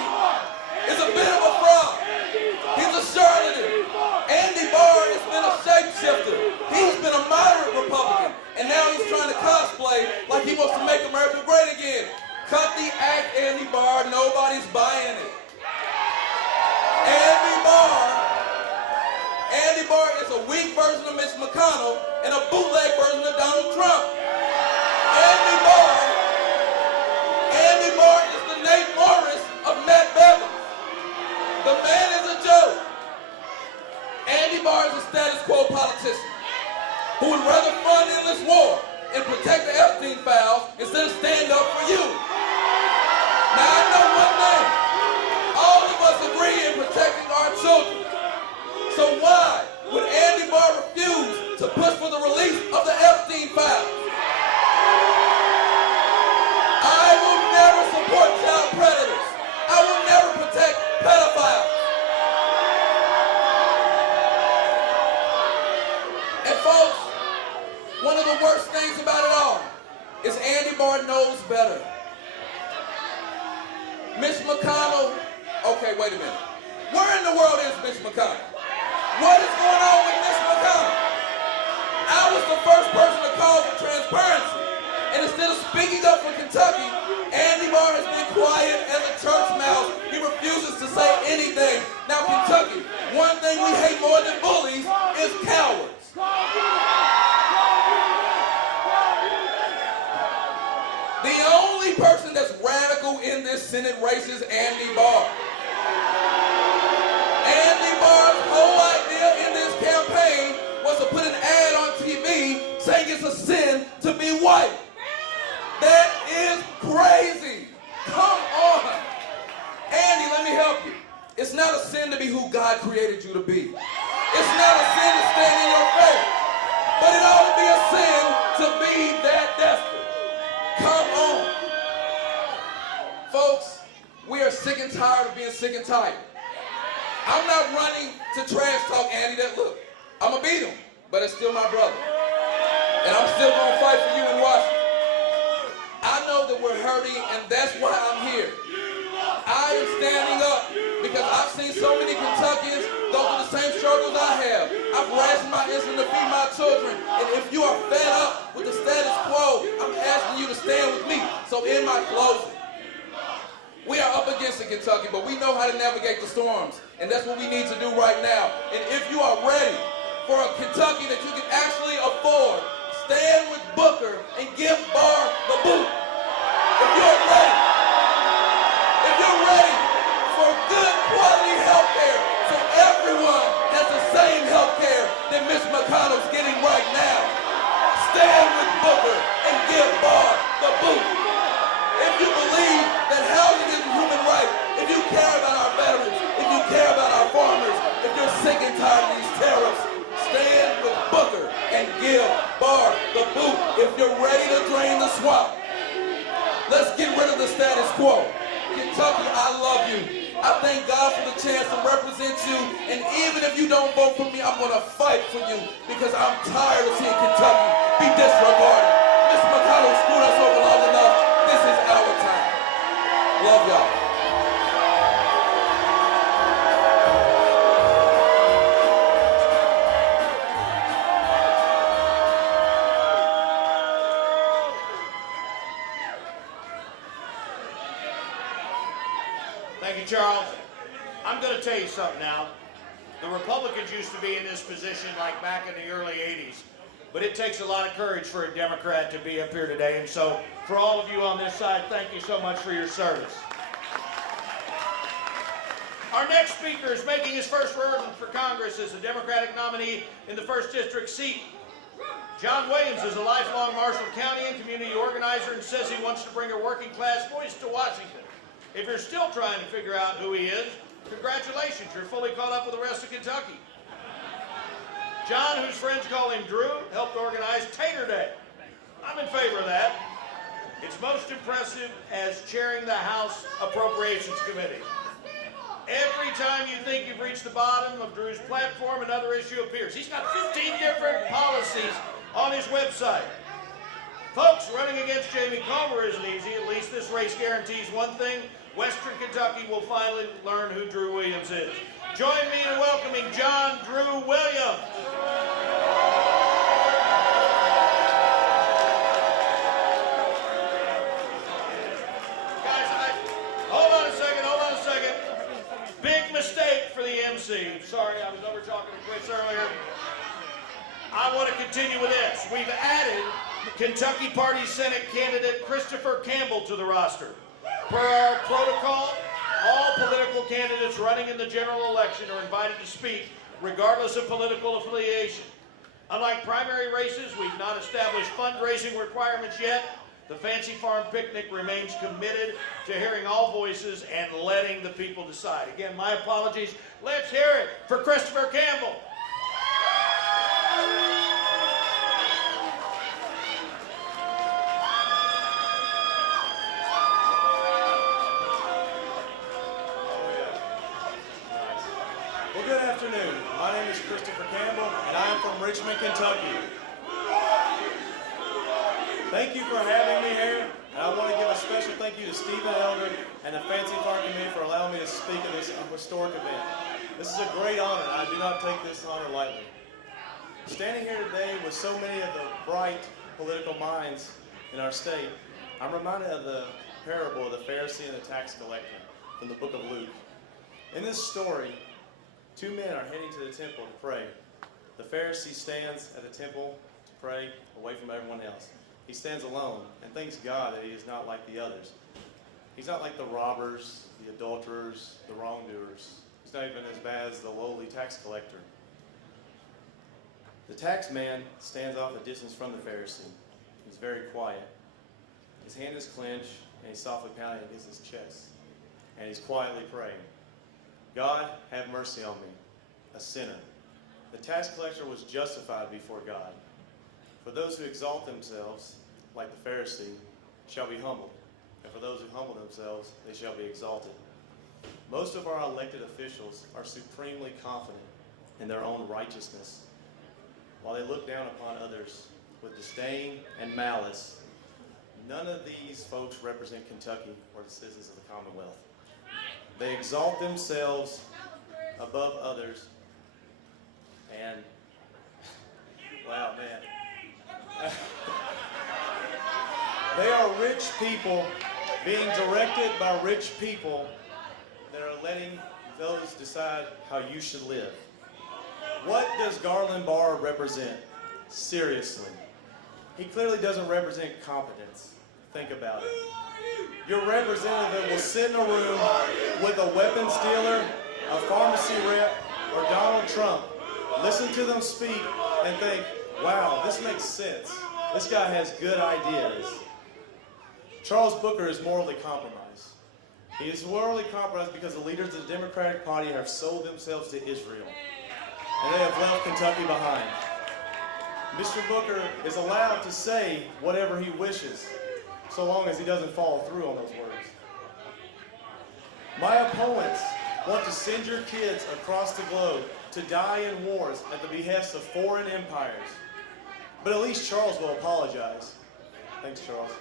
is a bit of a fraud. He's a charlatan. Andy Barr has been a shapeshifter. He's been a moderate Republican, and now he's trying to cosplay like he wants to make America great again. Cut the act, Andy Barr. Nobody's buying it. Andy Barr is a weak version of Mitch McConnell and a bootleg version of Donald Trump. Andy Barr is the Nate Morris of Matt Bevins. The man is a joke. Andy Barr is a status quo politician who would rather fund endless war and protect the Epstein files instead of stand up for you. Now I know one thing. All of us agree in protecting our children. So why would Andy Barr refuse to push for the release of the Epstein files? I will never support child predators. I will never protect pedophiles. And folks, one of the worst things about it all is Andy Barr knows better. Mitch McConnell, okay, wait a minute. Where in the world is Mitch McConnell? What is going on with Mitch McConnell? I was the first person to call for transparency. And instead of speaking up for Kentucky, Andy Barr has been quiet as a church mouse. He refuses to say anything. Now, Kentucky, one thing we hate more than bullies is cowards. The only person that's radical in this Senate race is Andy Barr. Andy Barr's whole idea in this campaign was to put an ad on TV saying it's a sin to be white. That is crazy. Come on. Andy, let me help you. It's not a sin to be who God created you to be. It's not a sin to stand in your faith. But it ought to be a sin to be that desperate. Come on. Folks, we are sick and tired of being sick and tired. I'm not running to trash talk Andy. That look, I'm going to beat him, but it's still my brother. And I'm still going to fight for you in Washington. I know that we're hurting, and that's why I'm here. I am standing up because I've seen so many Kentuckians go through the same struggles I have. I've rationed my insulin to feed my children. And if you are fed up with the status quo, I'm asking you to stand with me. So in my closing, we are up against it, Kentucky, but we know how to navigate the storms. And that's what we need to do right now. And if you are ready for a Kentucky that you can actually afford, stand with Booker and give Barr the boot. If you're ready for good quality health care so everyone has the same health care that Mitch McConnell's getting right now, stand with Booker and give Barr the boot. If you believe that housing is a human right, if you care about our veterans, if you care about our farmers, if you're sick and tired of these tariffs, stand with Booker and give Barr the boot. If you're ready to drain the swamp, let's get rid of the status quo. Kentucky, I love you. I thank God for the chance to represent you. And even if you don't vote for me, I'm going to fight for you because I'm tired of seeing Kentucky be disregarded. Mr. McConnell screwed us over long enough. This is our time. Love y'all. Thank you, Charles. I'm going to tell you something now. The Republicans used to be in this position like back in the early 80s, but it takes a lot of courage for a Democrat to be up here today. And so for all of you on this side, thank you so much for your service. Our next speaker is making his first run for Congress as a Democratic nominee in the 1st District seat. John Williams is a lifelong Marshall County and community organizer and says he wants to bring a working class voice to Washington. If you're still trying to figure out who he is, congratulations, you're fully caught up with the rest of Kentucky. John, whose friends call him Drew, helped organize Tater Day. I'm in favor of that. It's most impressive as chairing the House Appropriations Committee. Every time you think you've reached the bottom of Drew's platform, another issue appears. He's got 15 different policies on his website. Folks, running against Jamie Comer isn't easy. At least this race guarantees one thing. Western Kentucky will finally learn who Drew Williams is. Join me in welcoming John Drew Williams. Guys, hold on a second. Big mistake for the MC. Sorry, I was over talking to Chris earlier. I want to continue with this. We've added Kentucky Party Senate candidate Christopher Campbell to the roster. Per our protocol, all political candidates running in the general election are invited to speak, regardless of political affiliation. Unlike primary races, we've not established fundraising requirements yet. The Fancy Farm Picnic remains committed to hearing all voices and letting the people decide. Again, my apologies. Let's hear it for Christopher Campbell. Well, good afternoon. My name is Christopher Campbell, and I am from Richmond, Kentucky. Thank you for having me here. And I want to give a special thank you to Stephen Elder and the Fancy Farm Committee for allowing me to speak at this historic event. This is a great honor, and I do not take this honor lightly. Standing here today with so many of the bright political minds in our state, I'm reminded of the parable of the Pharisee and the tax collector from the book of Luke. In this story, two men are heading to the temple to pray. The Pharisee stands at the temple to pray away from everyone else. He stands alone and thanks God that he is not like the others. He's not like the robbers, the adulterers, the wrongdoers. He's not even as bad as the lowly tax collector. The tax man stands off a distance from the Pharisee. He's very quiet. His hand is clenched and he's softly pounding against his chest. And he's quietly praying, God, have mercy on me, a sinner. The tax collector was justified before God. For those who exalt themselves, like the Pharisee, shall be humbled. And for those who humble themselves, they shall be exalted. Most of our elected officials are supremely confident in their own righteousness, while they look down upon others with disdain and malice. None of these folks represent Kentucky or the citizens of the Commonwealth. They exalt themselves above others, and wow, man. They are rich people being directed by rich people that are letting those decide how you should live. What does Garland Barr represent? Seriously. He clearly doesn't represent competence. Think about it. Your representative will sit in a room with a weapons dealer, a pharmacy rep, or Donald Trump, listen to them speak, and think, wow, this makes sense. This guy has good ideas. Charles Booker is morally compromised. He is morally compromised because the leaders of the Democratic Party have sold themselves to Israel, and they have left Kentucky behind. Mr. Booker is allowed to say whatever he wishes, so long as he doesn't follow through on those words. My opponents want to send your kids across the globe to die in wars at the behest of foreign empires. But at least Charles will apologize. Thanks, Charles.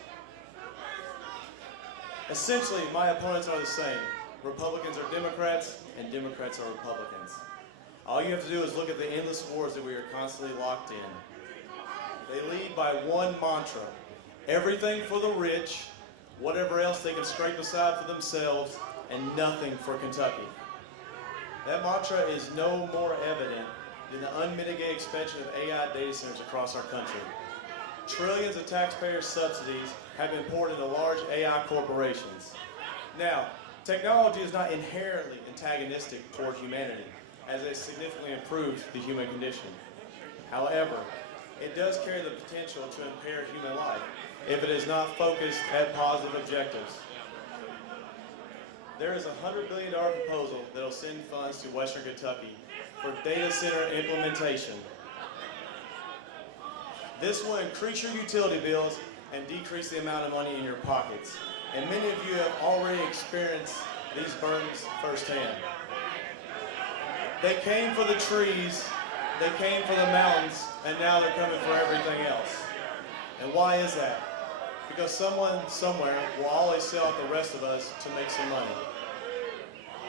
Essentially, my opponents are the same. Republicans are Democrats, and Democrats are Republicans. All you have to do is look at the endless wars that we are constantly locked in. They lead by one mantra: everything for the rich, whatever else they can scrape aside for themselves, and nothing for Kentucky. That mantra is no more evident than the unmitigated expansion of AI data centers across our country. Trillions of taxpayer subsidies have been poured into large AI corporations. Now, technology is not inherently antagonistic toward humanity, as it significantly improves the human condition. However, it does carry the potential to impair human life if it is not focused at positive objectives. There is a $100 billion proposal that will send funds to Western Kentucky for data center implementation. This will increase your utility bills and decrease the amount of money in your pockets. And many of you have already experienced these burdens firsthand. They came for the trees, they came for the mountains, and now they're coming for everything else. And why is that? Because someone somewhere will always sell out the rest of us to make some money.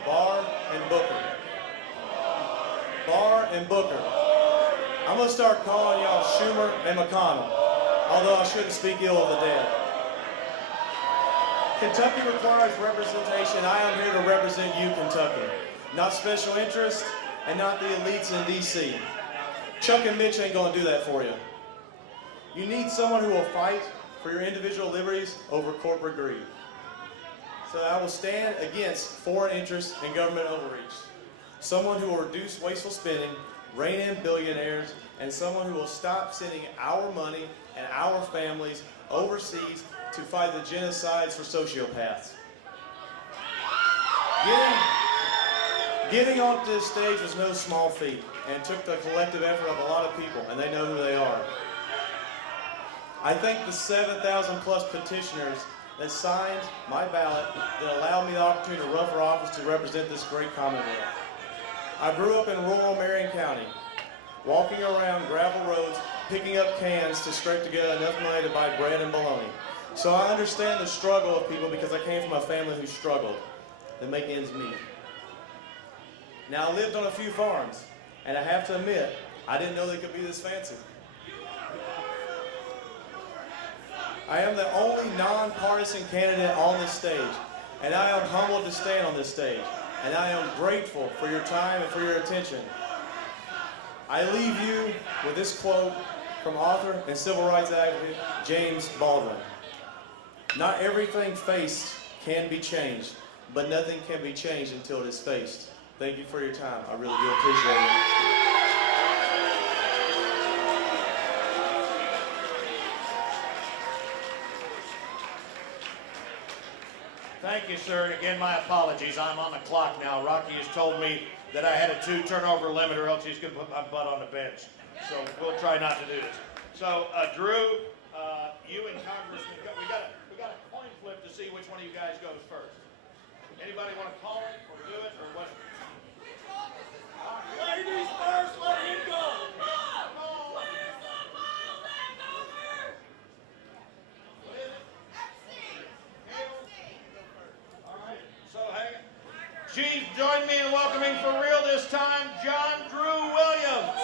Barr and Booker. Barr and Booker. I'm going to start calling y'all Schumer and McConnell, although I shouldn't speak ill of the dead. Kentucky requires representation. I am here to represent you, Kentucky. Not special interests and not the elites in D.C. Chuck and Mitch ain't going to do that for you. You need someone who will fight for your individual liberties over corporate greed. So I will stand against foreign interests and government overreach. Someone who will reduce wasteful spending, rein in billionaires, and someone who will stop sending our money and our families overseas to fight the genocides for sociopaths. Getting onto this stage was no small feat, and it took the collective effort of a lot of people, and they know who they are. I thank the 7,000 plus petitioners that signed my ballot that allowed me the opportunity to run for office to represent this great Commonwealth. I grew up in rural Marion County, walking around gravel roads, picking up cans to scrape together enough money to buy bread and bologna. So I understand the struggle of people because I came from a family who struggled to make ends meet. Now, I lived on a few farms, and I have to admit, I didn't know they could be this fancy. I am the only nonpartisan candidate on this stage, and I am humbled to stand on this stage, and I am grateful for your time and for your attention. I leave you with this quote from author and civil rights advocate James Baldwin. Not everything faced can be changed, but nothing can be changed until it is faced. Thank you for your time. I really do appreciate it. Thank you, sir. And again, my apologies. I'm on the clock now. Rocky has told me that I had a 2-turnover limit or else he's going to put my butt on the bench. So we'll try not to do this. So, Drew, you and Congressman, we got a coin flip to see which one of you guys goes first. Anybody want to call it or do it or what? Ladies first, let him go. Chief, join me in welcoming for real this time, John Drew Williams.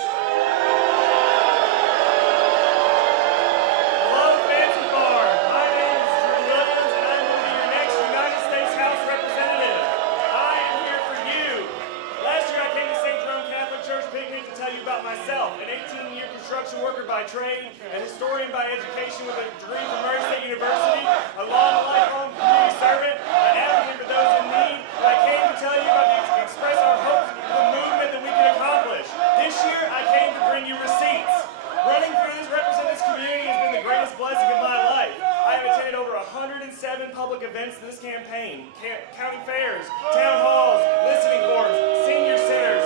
Hello, Fancy Farm. My name is Drew Williams, and I'm going to be your next United States House Representative. I am here for you. Last year I came to St. Jerome Catholic Church picnic to tell you about myself, an 18-year construction worker by trade, a historian by education with a degree from Murray State University, a lifelong community servant, an advocate for those in need. I came to tell you about express our hopes for the movement that we can accomplish. This year, I came to bring you receipts. Running for this representative community has been the greatest blessing of my life. I have attended over 107 public events in this campaign, county fairs, town halls, listening forums, senior centers,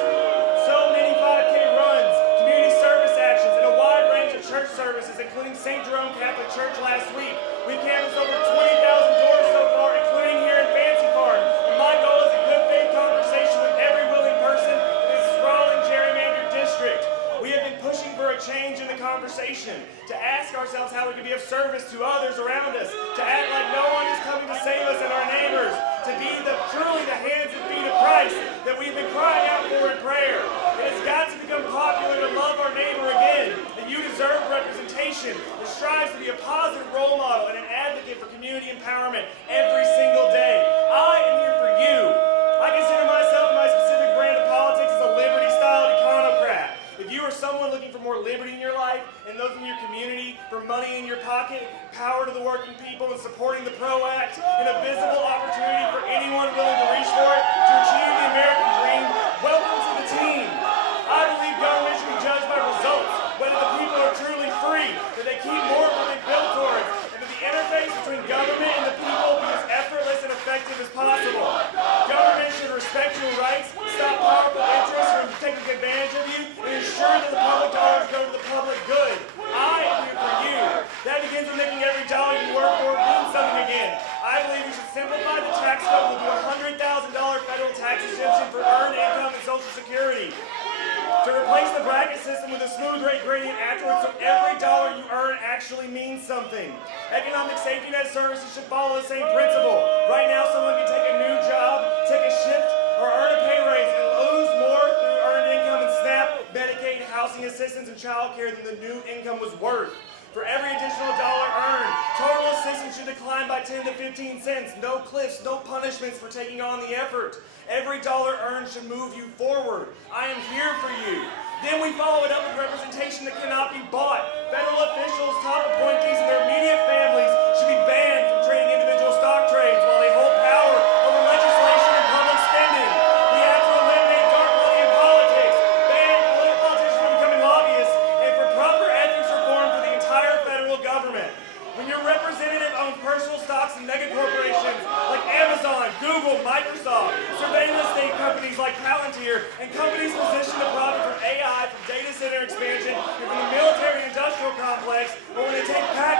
so many 5K runs, community service actions, and a wide range of church services, including St. Jerome Catholic Church last week. We've canvassed over 20,000 doors so far, including here in Fancy Farm. My goal is a good faith conversation with every willing person in this sprawling gerrymandered district. We have been pushing for a change in the conversation, to ask ourselves how we can be of service to others around us, to act like no one is coming to save us and our neighbors, to be truly the hands and feet of Christ that we've been crying out for in prayer. It has got to become popular to love our neighbor again, and you deserve representation that strives to be a positive role model and an advocate for community empowerment every single day. I am here for you. I consider myself and my specific brand of politics as a liberty-style econocrat. If you are someone looking for more liberty in your life and those in your community, for money in your pocket, power to the working people, and supporting the PRO Act, and a visible opportunity for anyone willing to reach for it to achieve the American dream, welcome to the team. I believe government should be judged by results, whether the people are truly free, that they keep more of what they built towards, and that the interface between government and the people be as effortless and effective as possible. Government should respect your rights, stop powerful interests from taking advantage of you, and ensure that the public dollars go to the public good. I am here for you. That begins with making every dollar you work for mean something again. I believe we should simplify the tax code and do a $100,000 federal tax exemption for earned income and Social Security. To replace the bracket system with a smooth rate gradient afterwards so every dollar you earn actually means something. Economic safety net services should follow the same principle. Right now, someone can take a new job, take a shift, or earn a pay raise and lose more through earned income and SNAP, Medicaid, housing assistance, and child care than the new income was worth. For every additional dollar earned, total assistance should decline by 10 to 15 cents. No cliffs, no punishments for taking on the effort. Every dollar earned should move you forward. I am here for you. Then we follow it up with representation that cannot be bought. Federal officials, top appointees, and their immediate families should be banned from trading individual stock trades while they hold power over legislation and public spending. We have to eliminate dark money in politics, ban politicians from becoming lobbyists, and for proper ethics reform for the entire federal government. When your representative owns personal stocks in mega corporations like Amazon, Google, Microsoft, surveillance state companies like Palantir, and companies positioned to profit from AI, from data center expansion, and from the military-industrial complex, or when they take PAC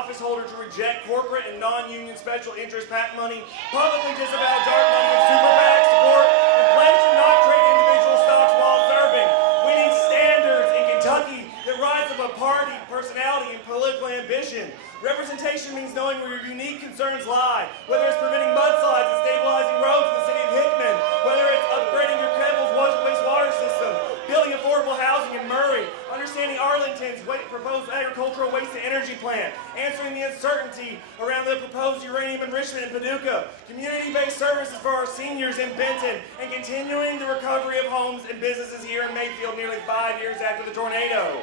office holder to reject corporate and non-union special interest PAC money, publicly disavow dark money and super PAC support, and pledge to not trade individual stocks while serving. We need standards in Kentucky that rise above party, personality, and political ambition. Representation means knowing where your unique concerns lie, whether it's preventing mudslides and stabilizing roads in the city of Hickman, whether it's upgrading your Kettle's wastewater system, building affordable housing in Murray, understanding Arlington's proposed agricultural waste-to-energy plant, answering the uncertainty around the proposed uranium enrichment in Paducah, community-based services for our seniors in Benton, and continuing the recovery of homes and businesses here in Mayfield nearly 5 years after the tornado.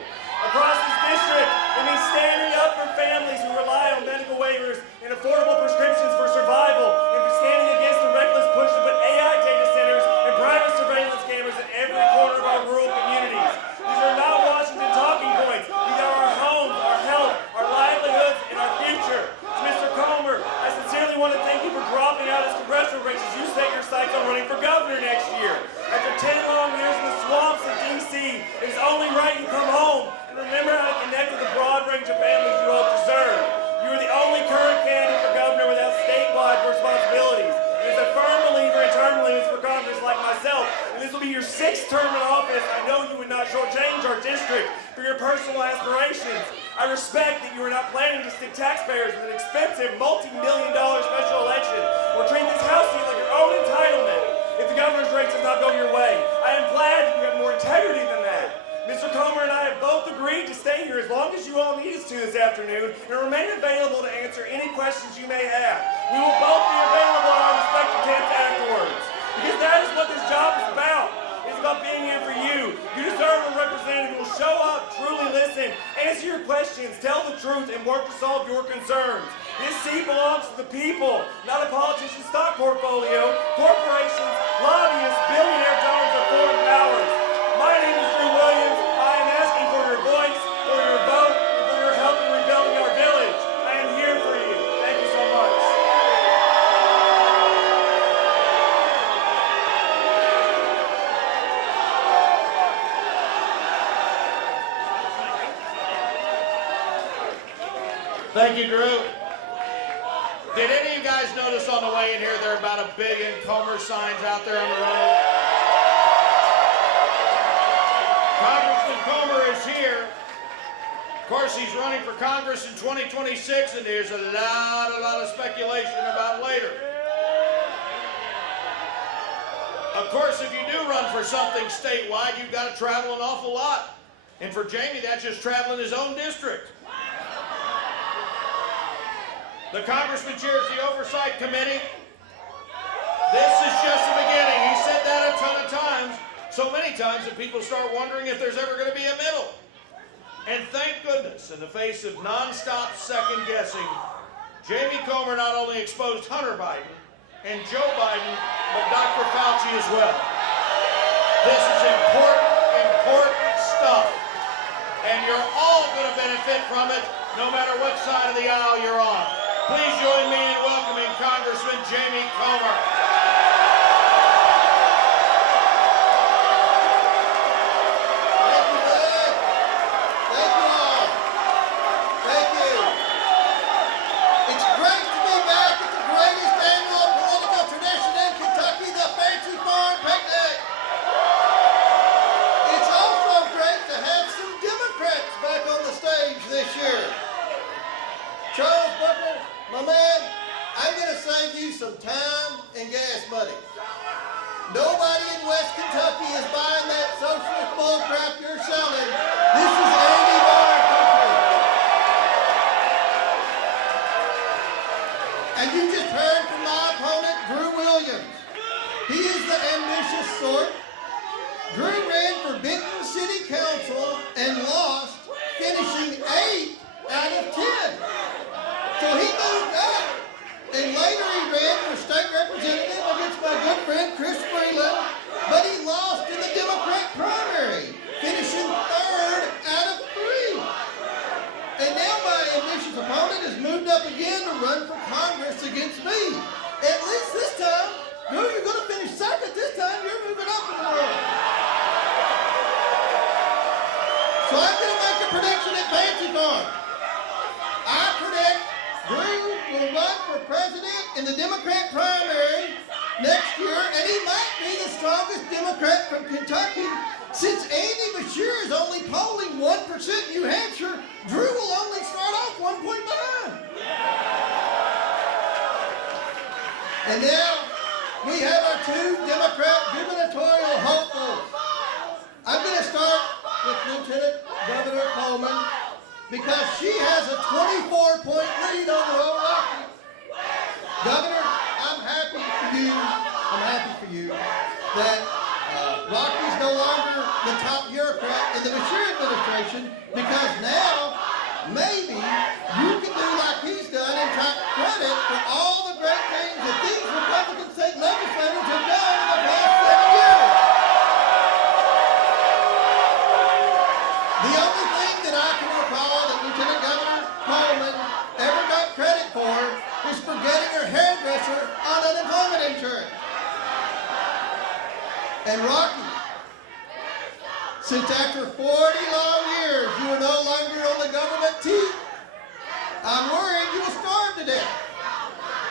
Across this district, it means standing up for families who rely on medical waivers and affordable prescriptions for survival, and for standing against the reckless push to put AI data centers and private surveillance cameras in every corner of our rural communities. These are not Washington talking points. These are our homes, our health, our livelihoods, and our future. To Mr. Comer, I sincerely want to thank you for dropping out as congressional races. You set your sights on running for governor next year. After 10 long years in the swamps of D.C., it is only right you come home and remember how to connect with the broad range of families you all deserve. You are the only current candidate for governor without statewide responsibilities. And as a firm believer in term limits for Congress like myself, and this will be your 6th term in office, I know you would not shortchange our district for your personal aspirations. I respect that you are not planning to stick taxpayers with an expensive multi-million-dollar special election or treat this House seat like your own entitlement if the governor's race does not go your way. I am glad you have more integrity than that. Mr. Comer and I have both agreed to stay here as long as you all need us to this afternoon and remain available to answer any questions you may have. We will both be available at our respective tents afterwards. Because that is what this job is about. It's about being here for you. You deserve a representative who will show up, truly listen, answer your questions, tell the truth, and work to solve your concerns. This seat belongs to the people, not a politician's stock portfolio, corporations, lobbyists, billionaire donors, or foreign powers. My name is Drew Williams. I am asking for your voice, for your vote, and for your help in rebuilding our village. I am here for you. Thank you so much. Thank you, Drew. Did any of you guys notice on the way in here there are about 1 billion Comer signs out there on the road? Congressman Comer is here. Of course, he's running for Congress in 2026, and there's a lot of speculation about later. Of course, if you do run for something statewide, you've got to travel an awful lot. And for Jamie, that's just traveling his own district. The congressman chairs the Oversight Committee. This is just the beginning. He said that a ton of times, so many times that people start wondering if there's ever going to be a middle. And thank goodness, in the face of nonstop second guessing, Jamie Comer not only exposed Hunter Biden and Joe Biden, but Dr. Fauci as well. This is important stuff. And you're all going to benefit from it, no matter what side of the aisle you're on. Please join me in welcoming Congressman Jamie Comer. Thank you, Bud. Thank you all. Thank you. It's great to be back at the greatest annual political tradition in Kentucky, the Fancy Farm Picnic. It's also great to have some Democrats back on the stage this year. Charles Booker, my man, I'm going to save you some time and gas money. Nobody in West Kentucky is buying that socialist bullcrap you're selling. This is anti-bar country. And you just heard from my opponent, Drew Williams. He is the ambitious sort. Drew ran for Benton City Council and lost, finishing 8 out of 10. So he moved up, and later he ran for state representative against my good friend Chris Freeland, but he lost in the Democrat primary, finishing 3rd out of 3. And now my ambitious opponent has moved up again to run for Congress against me. At least this time, Drew, you're going to finish 2nd. This time, you're moving up in the world. So I'm going to make a prediction at Fancy Farm. I predict Kentucky, since Andy Beshear is only polling 1% in New Hampshire, Drew will only start off 1 point behind. And now we have our two Democrat gubernatorial hopefuls. I'm going to start with Lieutenant Governor Coleman because she has a 24-point lead over Old Rocky. Governor, I'm happy for you that Rocky's no longer the top bureaucrat in the Beshear administration because now maybe you can do like he's done and take credit for all the great things that these Republican state legislators have done in the past 7 years. The only thing that I can recall that Lieutenant Governor Coleman ever got credit for is for getting her hairdresser on unemployment insurance. And Rocky, since after 40 long years you are no longer on the government team, I'm worried you will starve to death.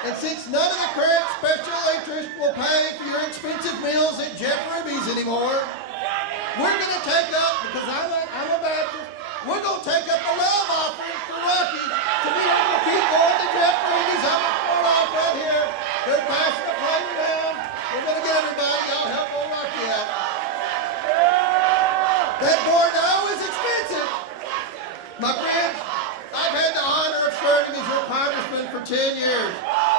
And since none of the current special interests will pay for your expensive meals at Jeff Ruby's anymore, we're going to take up, because I'm a Baptist, we're going to take up a love offering for Rocky to be able to keep going to Jeff Ruby's. I'm going to pull off right here. They're passing the plate around. We're going to get everybody. Y'all help old Rocky out. That board now is expensive. My friends, I've had the honor of serving as your congressman for 10 years.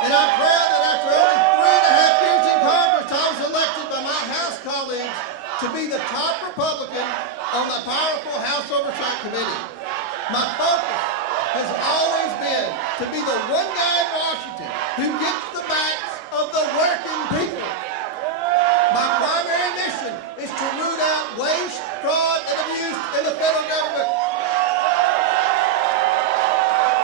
And I'm proud that after only 3.5 years in Congress, I was elected by my House colleagues to be the top Republican on the powerful House Oversight Committee. My focus has always been to be the one guy in Washington who gets the backs of the working people. My primary mission is to root out waste, fraud, and abuse in the federal government.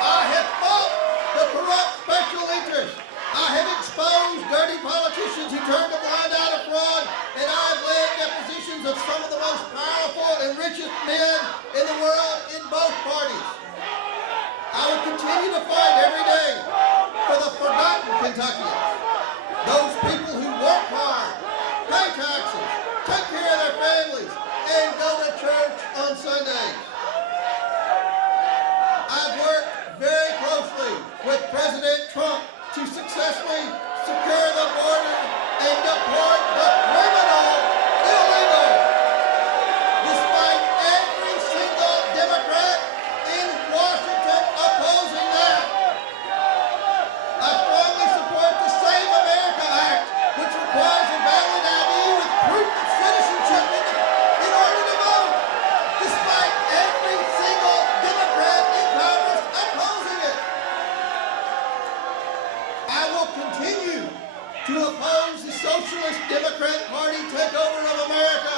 I have fought the corrupt special interests. I have exposed dirty politicians who turn a blind eye to fraud, and I have led depositions of some of the most powerful and richest men in the world in both parties. I will continue to fight every day for the forgotten Kentuckians, those people who work hard, pay taxes, take care of their families, and go to church on Sundays. I've worked very closely with President Trump to successfully secure the border and deport the criminal illegal. Despite every single Democrat in Washington opposing that, I strongly support the Save America Act, which requires a valid ID with proof of citizenship in order to vote. Despite every single Democrat in Congress opposing it. I will continue to oppose the Socialist Democrat Party takeover of America.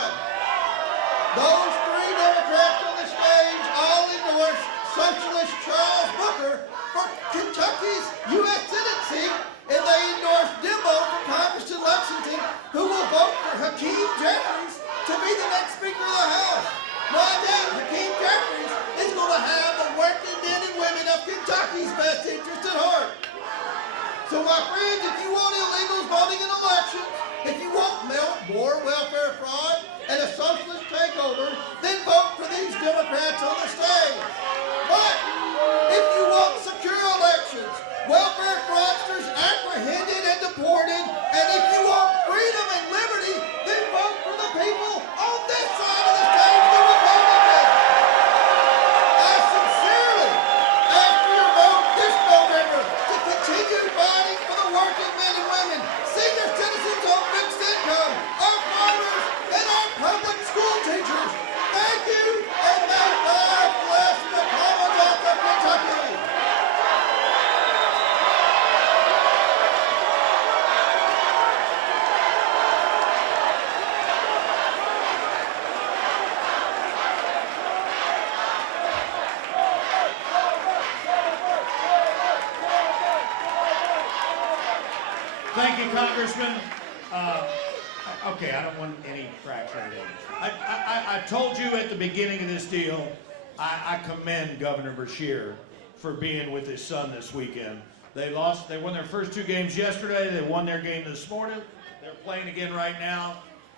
Those three Democrats on the stage all endorsed Socialist Charles Booker for Kentucky's U.S. Senate seat, and they endorsed Dimbo for Congress in Lexington, who will vote for Hakeem Jeffries to be the next Speaker of the House. One day, Hakeem Jeffries is going to have the working men and women of Kentucky's best interest at heart. So my friends, if you want illegals voting in elections, if you want more welfare fraud and a socialist takeover, then vote for these Democrats on the stage. But if you want secure elections, welfare fraudsters apprehended and deported, and if you want freedom and liberty, then vote for the people on this side of the stage, the Republicans. I sincerely ask for your vote this November to continue fighting for the working men and women, senior citizens on fixed income, our farmers, and our public school teachers. Thank you, and may God bless the Commonwealth of Kentucky. Thank you, Congressman. Okay, I don't want any fraction of it. I told you at the beginning of this deal, I commend Governor Beshear for being with his son this weekend. They won their first two games yesterday. They won their game this morning. They're playing again right now.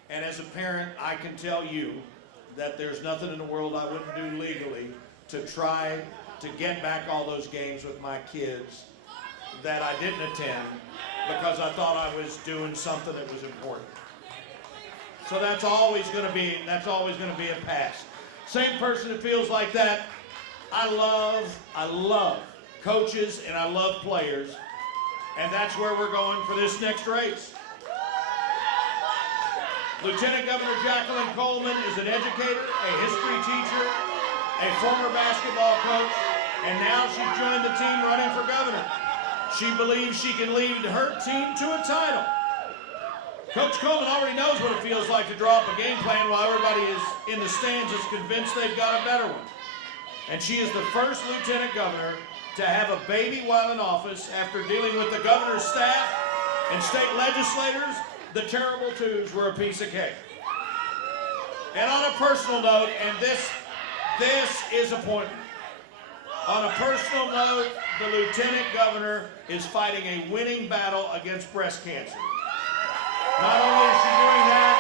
And as a parent, I can tell you that there's nothing in the world I wouldn't do legally to try to get back all those games with my kids that I didn't attend because I thought I was doing something that was important. So that's always going to be a pass. Same person that feels like that. I love coaches and I love players, and that's where we're going for this next race. Lieutenant Governor Jacqueline Coleman is an educator, a history teacher, a former basketball coach, and now she's joined the team running for governor. She believes she can lead her team to a title. Coach Coleman already knows what it feels like to draw up a game plan while everybody is in the stands is convinced they've got a better one. And she is the first lieutenant governor to have a baby while in office after dealing with the governor's staff and state legislators. The terrible twos were a piece of cake. And on a personal note, and this is a point. On a personal note, the lieutenant governor is fighting a winning battle against breast cancer. Not only is she doing that,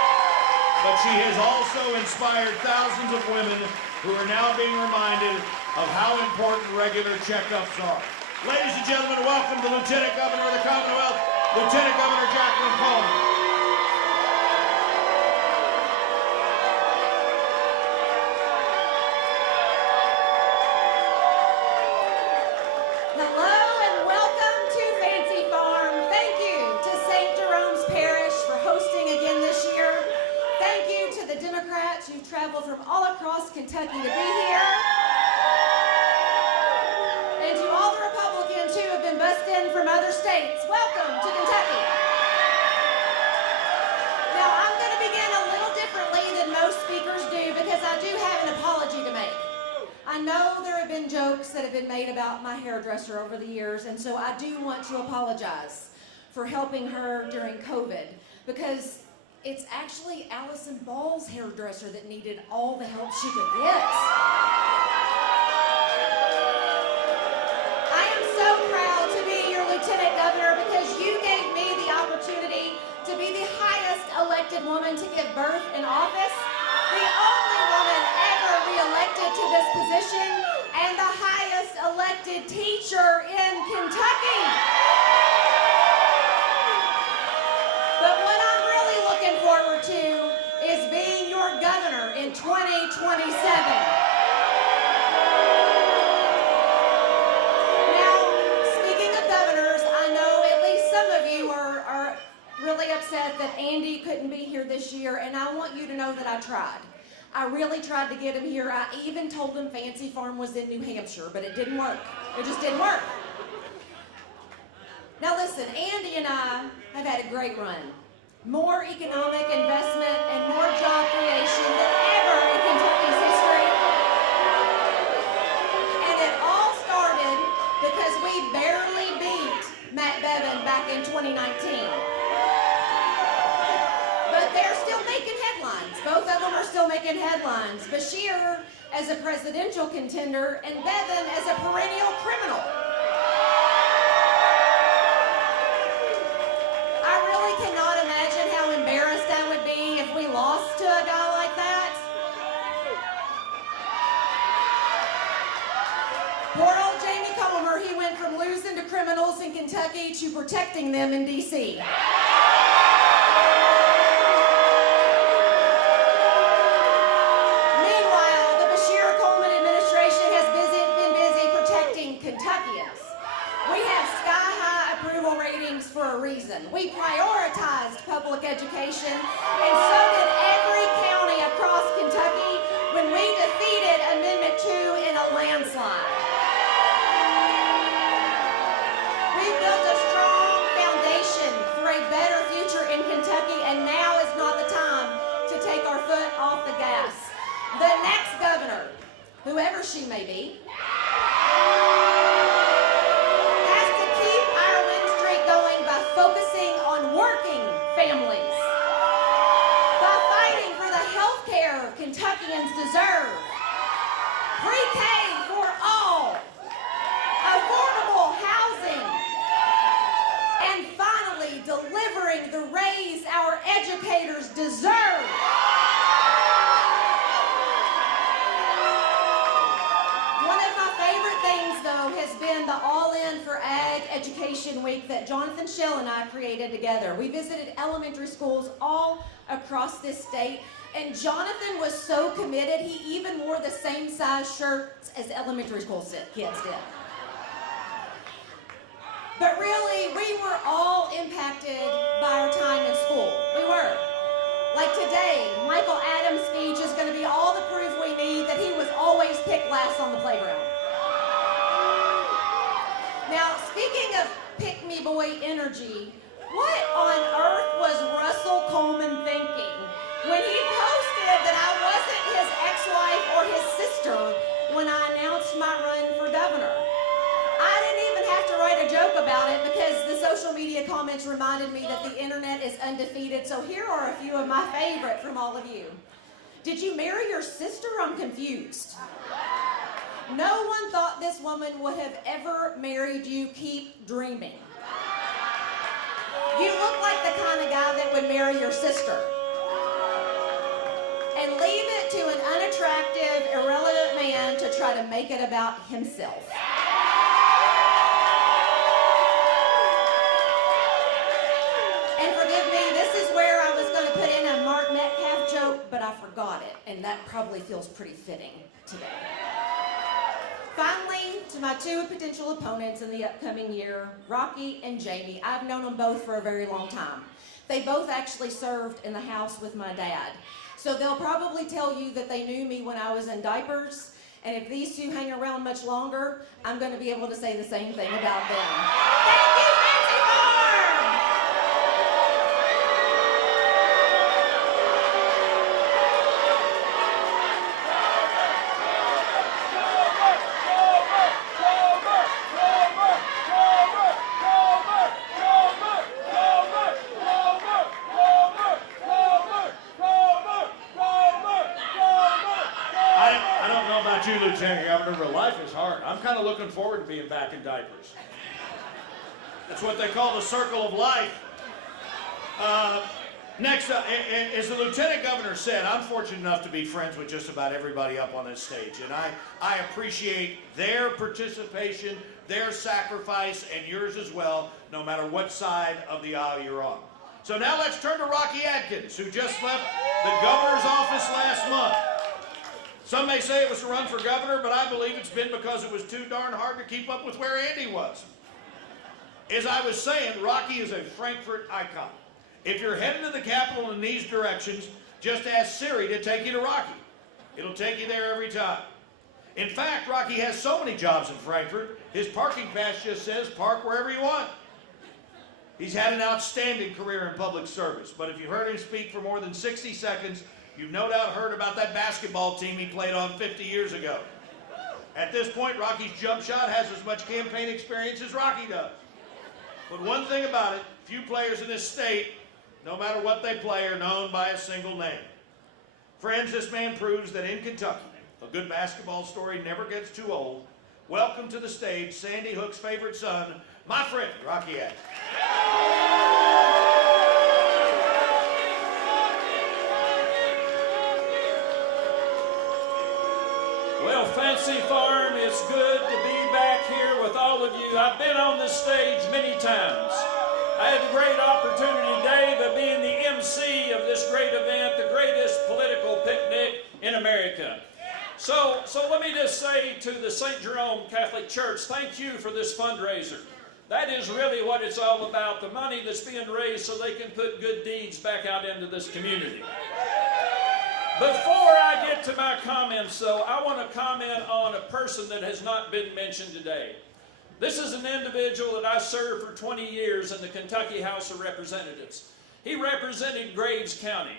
but she has also inspired thousands of women who are now being reminded of how important regular checkups are. Ladies and gentlemen, welcome the Lieutenant Governor of the Commonwealth, Lieutenant Governor Jacqueline Coleman. Hello and welcome to Fancy Farm. Thank you to St. Jerome's Parish for hosting again this year. Thank you to the Democrats who've traveled from all across Kentucky to be here. And to all the Republicans who have been bussed in from other states. Welcome to Kentucky. Now I'm going to begin a little differently than most speakers do because I do have an apology to make. I know there have been jokes that have been made about my hairdresser over the years, and so I do want to apologize for helping her during COVID, because it's actually Allison Ball's hairdresser that needed all the help she could get. I am so proud to be your Lieutenant Governor because you gave me the opportunity to be the highest elected woman to give birth in office, the only woman ever re-elected to this position, and the highest elected teacher in Kentucky. But what I'm really looking forward to is being your governor in 2027. Now, speaking of governors, I know at least some of you are really upset that Andy couldn't be here this year, and I want you to know that I tried. I really tried to get him here. I even told him Fancy Farm was in New Hampshire, but it didn't work. It just didn't work. Now listen, Andy and I have had a great run. More economic investment and more job creation than ever in Kentucky's history. And it all started because we barely beat Matt Bevin back in 2019. But they're still making headlines. Both of them are still making headlines. Beshear as a presidential contender and Bevin as a perennial criminal. I really cannot imagine how embarrassed I would be if we lost to a guy like that. Poor old Jamie Comer, he went from losing to criminals in Kentucky to protecting them in D.C. For a reason. We prioritized public education, and so did every county across Kentucky when we defeated Amendment 2 in a landslide. We built a strong foundation for a better future in Kentucky, and now is not the time to take our foot off the gas. The next governor, whoever she may be, focusing on working families, by fighting for the health care Kentuckians deserve, pre-K for all Appreciation Week that Jonathan Shell and I created together. We visited elementary schools all across this state, and Jonathan was so committed, he even wore the same size shirts as elementary school kids did. But really, we were all impacted by our time in school. We were. Like today, Michael Adams' speech is going to be all the proof we need that he was always picked last on the playground. Now, speaking of pick-me-boy energy, what on earth was Russell Coleman thinking when he posted that I wasn't his ex-wife or his sister when I announced my run for governor? I didn't even have to write a joke about it because the social media comments reminded me that the internet is undefeated, so here are a few of my favorite from all of you. Did you marry your sister? I'm confused. No one thought this woman would have ever married you. Keep dreaming. You look like the kind of guy that would marry your sister. And leave it to an unattractive, irrelevant man to try to make it about himself. And forgive me, this is where I was going to put in a Mark Metcalf joke, but I forgot it, and that probably feels pretty fitting today. Finally, to my two potential opponents in the upcoming year, Rocky and Jamie. I've known them both for a very long time. They both actually served in the House with my dad. So they'll probably tell you that they knew me when I was in diapers, and if these two hang around much longer, I'm going to be able to say the same thing about them. Thank you, Fancy Farm! Lieutenant Governor, but life is hard. I'm kind of looking forward to being back in diapers. That's what they call the circle of life. Next up, as the Lieutenant Governor said, I'm fortunate enough to be friends with just about everybody up on this stage, and I appreciate their participation, their sacrifice, and yours as well, no matter what side of the aisle you're on. So now let's turn to Rocky Adkins, who just left the governor's office last month. Some may say it was to run for governor, but I believe it's been because it was too darn hard to keep up with where Andy was. As I was saying, Rocky is a Frankfort icon. If you're heading to the Capitol in these directions, just ask Siri to take you to Rocky. It'll take you there every time. In fact, Rocky has so many jobs in Frankfort, his parking pass just says park wherever you want. He's had an outstanding career in public service, but if you heard him speak for more than 60 seconds, you've no doubt heard about that basketball team he played on 50 years ago. At this point, Rocky's jump shot has as much campaign experience as Rocky does. But one thing about it, few players in this state, no matter what they play, are known by a single name. Friends, this man proves that in Kentucky, a good basketball story never gets too old. Welcome to the stage, Sandy Hook's favorite son, my friend, Rocky Adkins. Well, Fancy Farm, it's good to be back here with all of you. I've been on this stage many times. I had the great opportunity today of being the MC of this great event, the greatest political picnic in America. So let me just say to the St. Jerome Catholic Church, thank you for this fundraiser. That is really what it's all about, the money that's being raised so they can put good deeds back out into this community. Before I get to my comments, though, I want to comment on a person that has not been mentioned today. This is an individual that I served for 20 years in the Kentucky House of Representatives. He represented Graves County,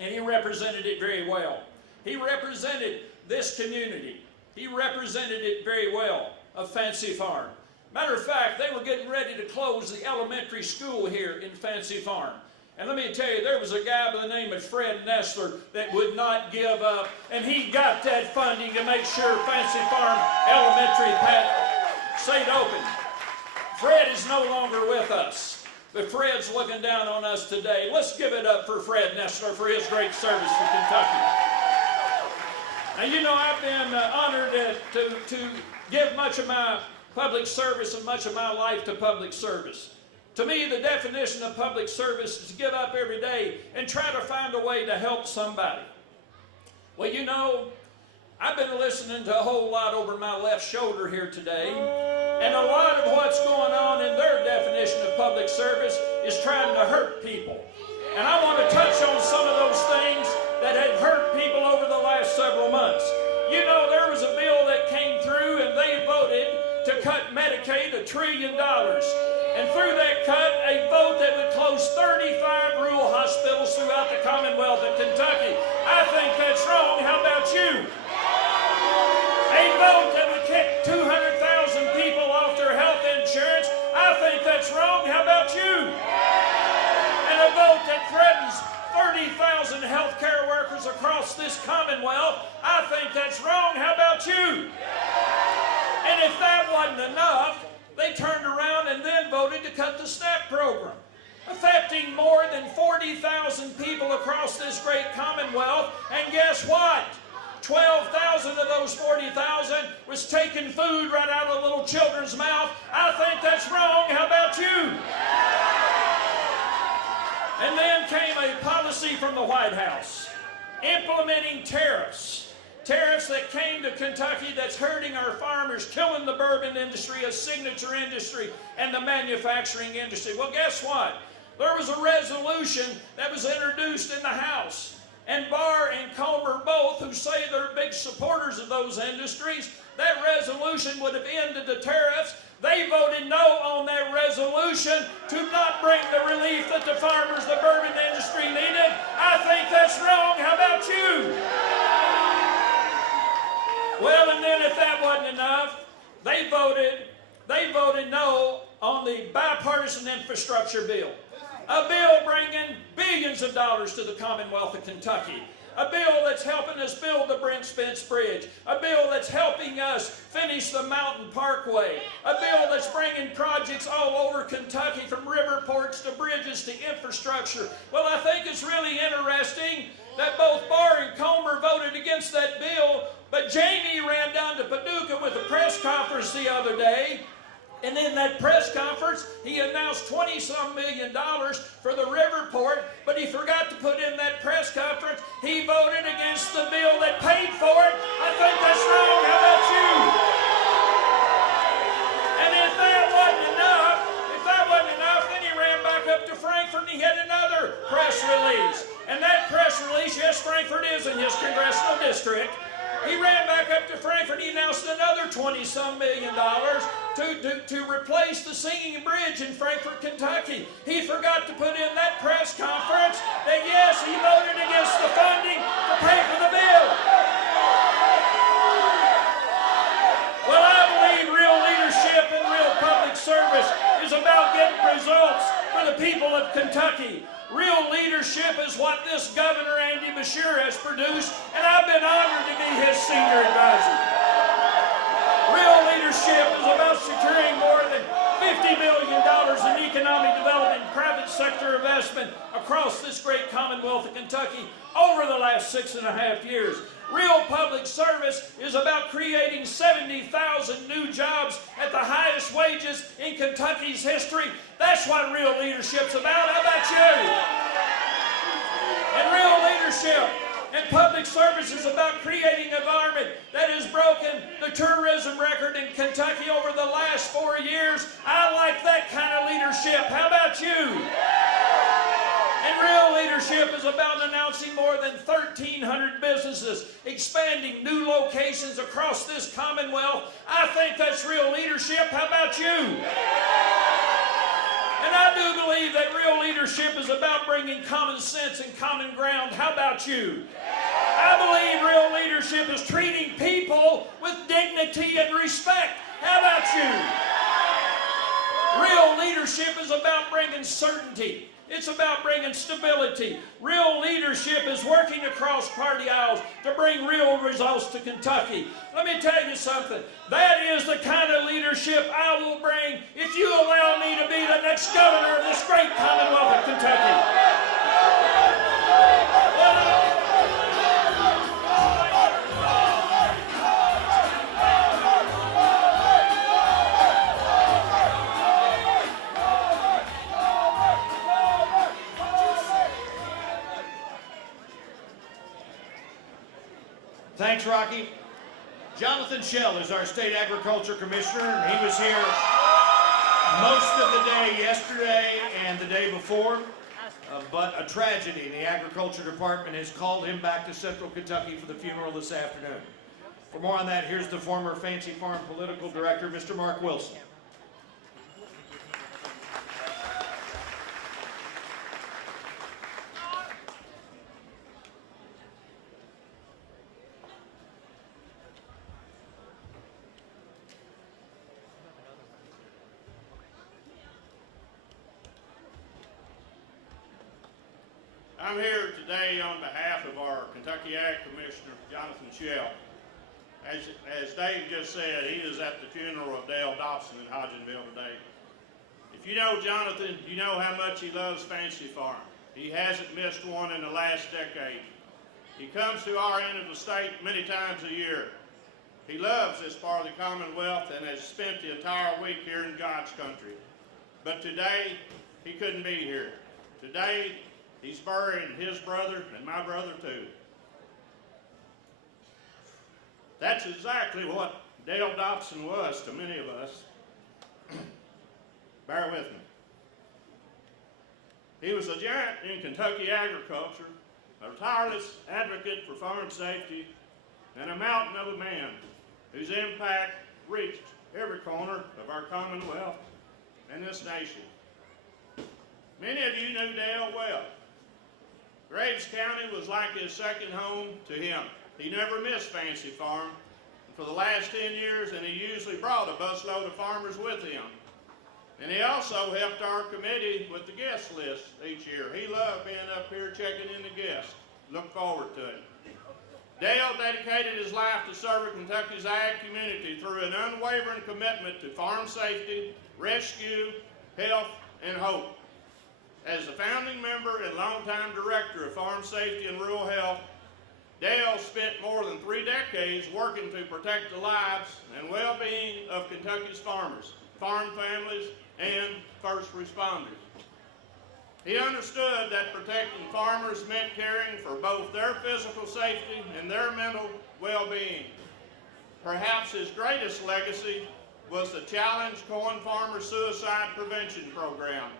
and he represented it very well. He represented this community. He represented it very well, of Fancy Farm. Matter of fact, they were getting ready to close the elementary school here in Fancy Farm. And let me tell you, there was a guy by the name of Fred Nestler that would not give up, and he got that funding to make sure Fancy Farm Elementary stayed open. Fred is no longer with us, but Fred's looking down on us today. Let's give it up for Fred Nestler for his great service for Kentucky. Now, you know, I've been honored to give much of my public service and much of my life to public service. To me, the definition of public service is to get up every day and try to find a way to help somebody. Well, you know, I've been listening to a whole lot over my left shoulder here today, and a lot of what's going on in their definition of public service is trying to hurt people. And I want to touch on some of those things that have hurt people over the last several months. You know, there was a bill that came through and they voted to cut Medicaid $1 trillion. And through that cut, a vote that would close 35 rural hospitals throughout the Commonwealth of Kentucky. I think that's wrong. How about you? A vote that would kick 200,000 people off their health insurance. I think that's wrong. How about you? And a vote that threatens 30,000 health care workers across this Commonwealth. I think that's wrong. How about you? And if that wasn't enough, they turned around and then voted to cut the SNAP program, affecting more than 40,000 people across this great Commonwealth. And guess what? 12,000 of those 40,000 was taking food right out of little children's mouth. I think that's wrong. How about you? And then came a policy from the White House implementing tariffs. Tariffs that came to Kentucky that's hurting our farmers, killing the bourbon industry, a signature industry, and the manufacturing industry. Well, guess what? There was a resolution that was introduced in the House. And Barr and Comer both, who say they're big supporters of those industries, that resolution would have ended the tariffs. They voted no on that resolution to not bring the relief that the farmers, the bourbon industry needed. I think that's wrong. How about you? Well, and then if that wasn't enough, they voted no on the bipartisan infrastructure bill. A bill bringing billions of dollars to the Commonwealth of Kentucky. A bill that's helping us build the Brent Spence Bridge. A bill that's helping us finish the Mountain Parkway. A bill that's bringing projects all over Kentucky, from river ports to bridges to infrastructure. Well, I think it's really interesting that both Barr and Comer voted against that bill, but Jamie ran down to Paducah with a press conference the other day. And in that press conference, he announced $20-some million for the river port, but he forgot to put in that press conference, he voted against the bill that paid for it. I think that's wrong. How about you? And if that wasn't enough, then he ran back up to Frankfort and he had another press release. And that press release, yes, Frankfort is in his congressional district. He ran back up to Frankfort. He announced another $20-some million to replace the Singing Bridge in Frankfort, Kentucky. He forgot to put in that press conference that, yes, he voted against the funding to pay for the bill. Well, I believe real leadership and real public service is about getting results for the people of Kentucky. Real leadership is what this Governor Andy Beshear has produced, and I've been honored to be his senior advisor. Real leadership is about securing more than $50 million in economic development and private sector investment across this great Commonwealth of Kentucky over the last 6.5 years. Real public service is about creating 70,000 new jobs at the highest wages in Kentucky's history. That's what real leadership's about. How about you? And real leadership and public service is about creating an environment that has broken the tourism record in Kentucky over the last 4 years. I like that kind of leadership. How about you? And real leadership is about announcing more than 1,300 businesses, expanding new locations across this Commonwealth. I think that's real leadership. How about you? And I do believe that real leadership is about bringing common sense and common ground. How about you? I believe real leadership is treating people with dignity and respect. How about you? Real leadership is about bringing certainty. It's about bringing stability. Real leadership is working across party aisles to bring real results to Kentucky. Let me tell you something. That is the kind of leadership I will bring if you allow me to be the next governor of this great Commonwealth of Kentucky. Thanks, Rocky. Jonathan Schell is our State Agriculture Commissioner, and he was here most of the day yesterday and the day before. But a tragedy in the Agriculture Department has called him back to Central Kentucky for the funeral this afternoon. For more on that, here's the former Fancy Farm Political Director, Mr. Mark Wilson. I'm here today on behalf of our Kentucky Ag Commissioner, Jonathan Schell. As Dave just said, he is at the funeral of Dale Dobson in Hodgenville today. If you know Jonathan, you know how much he loves Fancy Farm. He hasn't missed one in the last decade. He comes to our end of the state many times a year. He loves this part of the Commonwealth and has spent the entire week here in God's country. But today, he couldn't be here. Today, he's burying his brother and my brother too. That's exactly what Dale Dobson was to many of us. Bear with me. He was a giant in Kentucky agriculture, a tireless advocate for farm safety, and a mountain of a man whose impact reached every corner of our Commonwealth and this nation. Many of you knew Dale well. Graves County was like his second home to him. He never missed Fancy Farm for the last 10 years, and he usually brought a busload of farmers with him. And he also helped our committee with the guest list each year. He loved being up here checking in the guests. Look forward to it. Dale dedicated his life to serving Kentucky's ag community through an unwavering commitment to farm safety, rescue, health, and hope. As the founding member and longtime director of Farm Safety and Rural Health, Dale spent more than 3 decades working to protect the lives and well-being of Kentucky's farmers, farm families, and first responders. He understood that protecting farmers meant caring for both their physical safety and their mental well-being. Perhaps his greatest legacy was the Challenge Corn Farmer Suicide Prevention Program,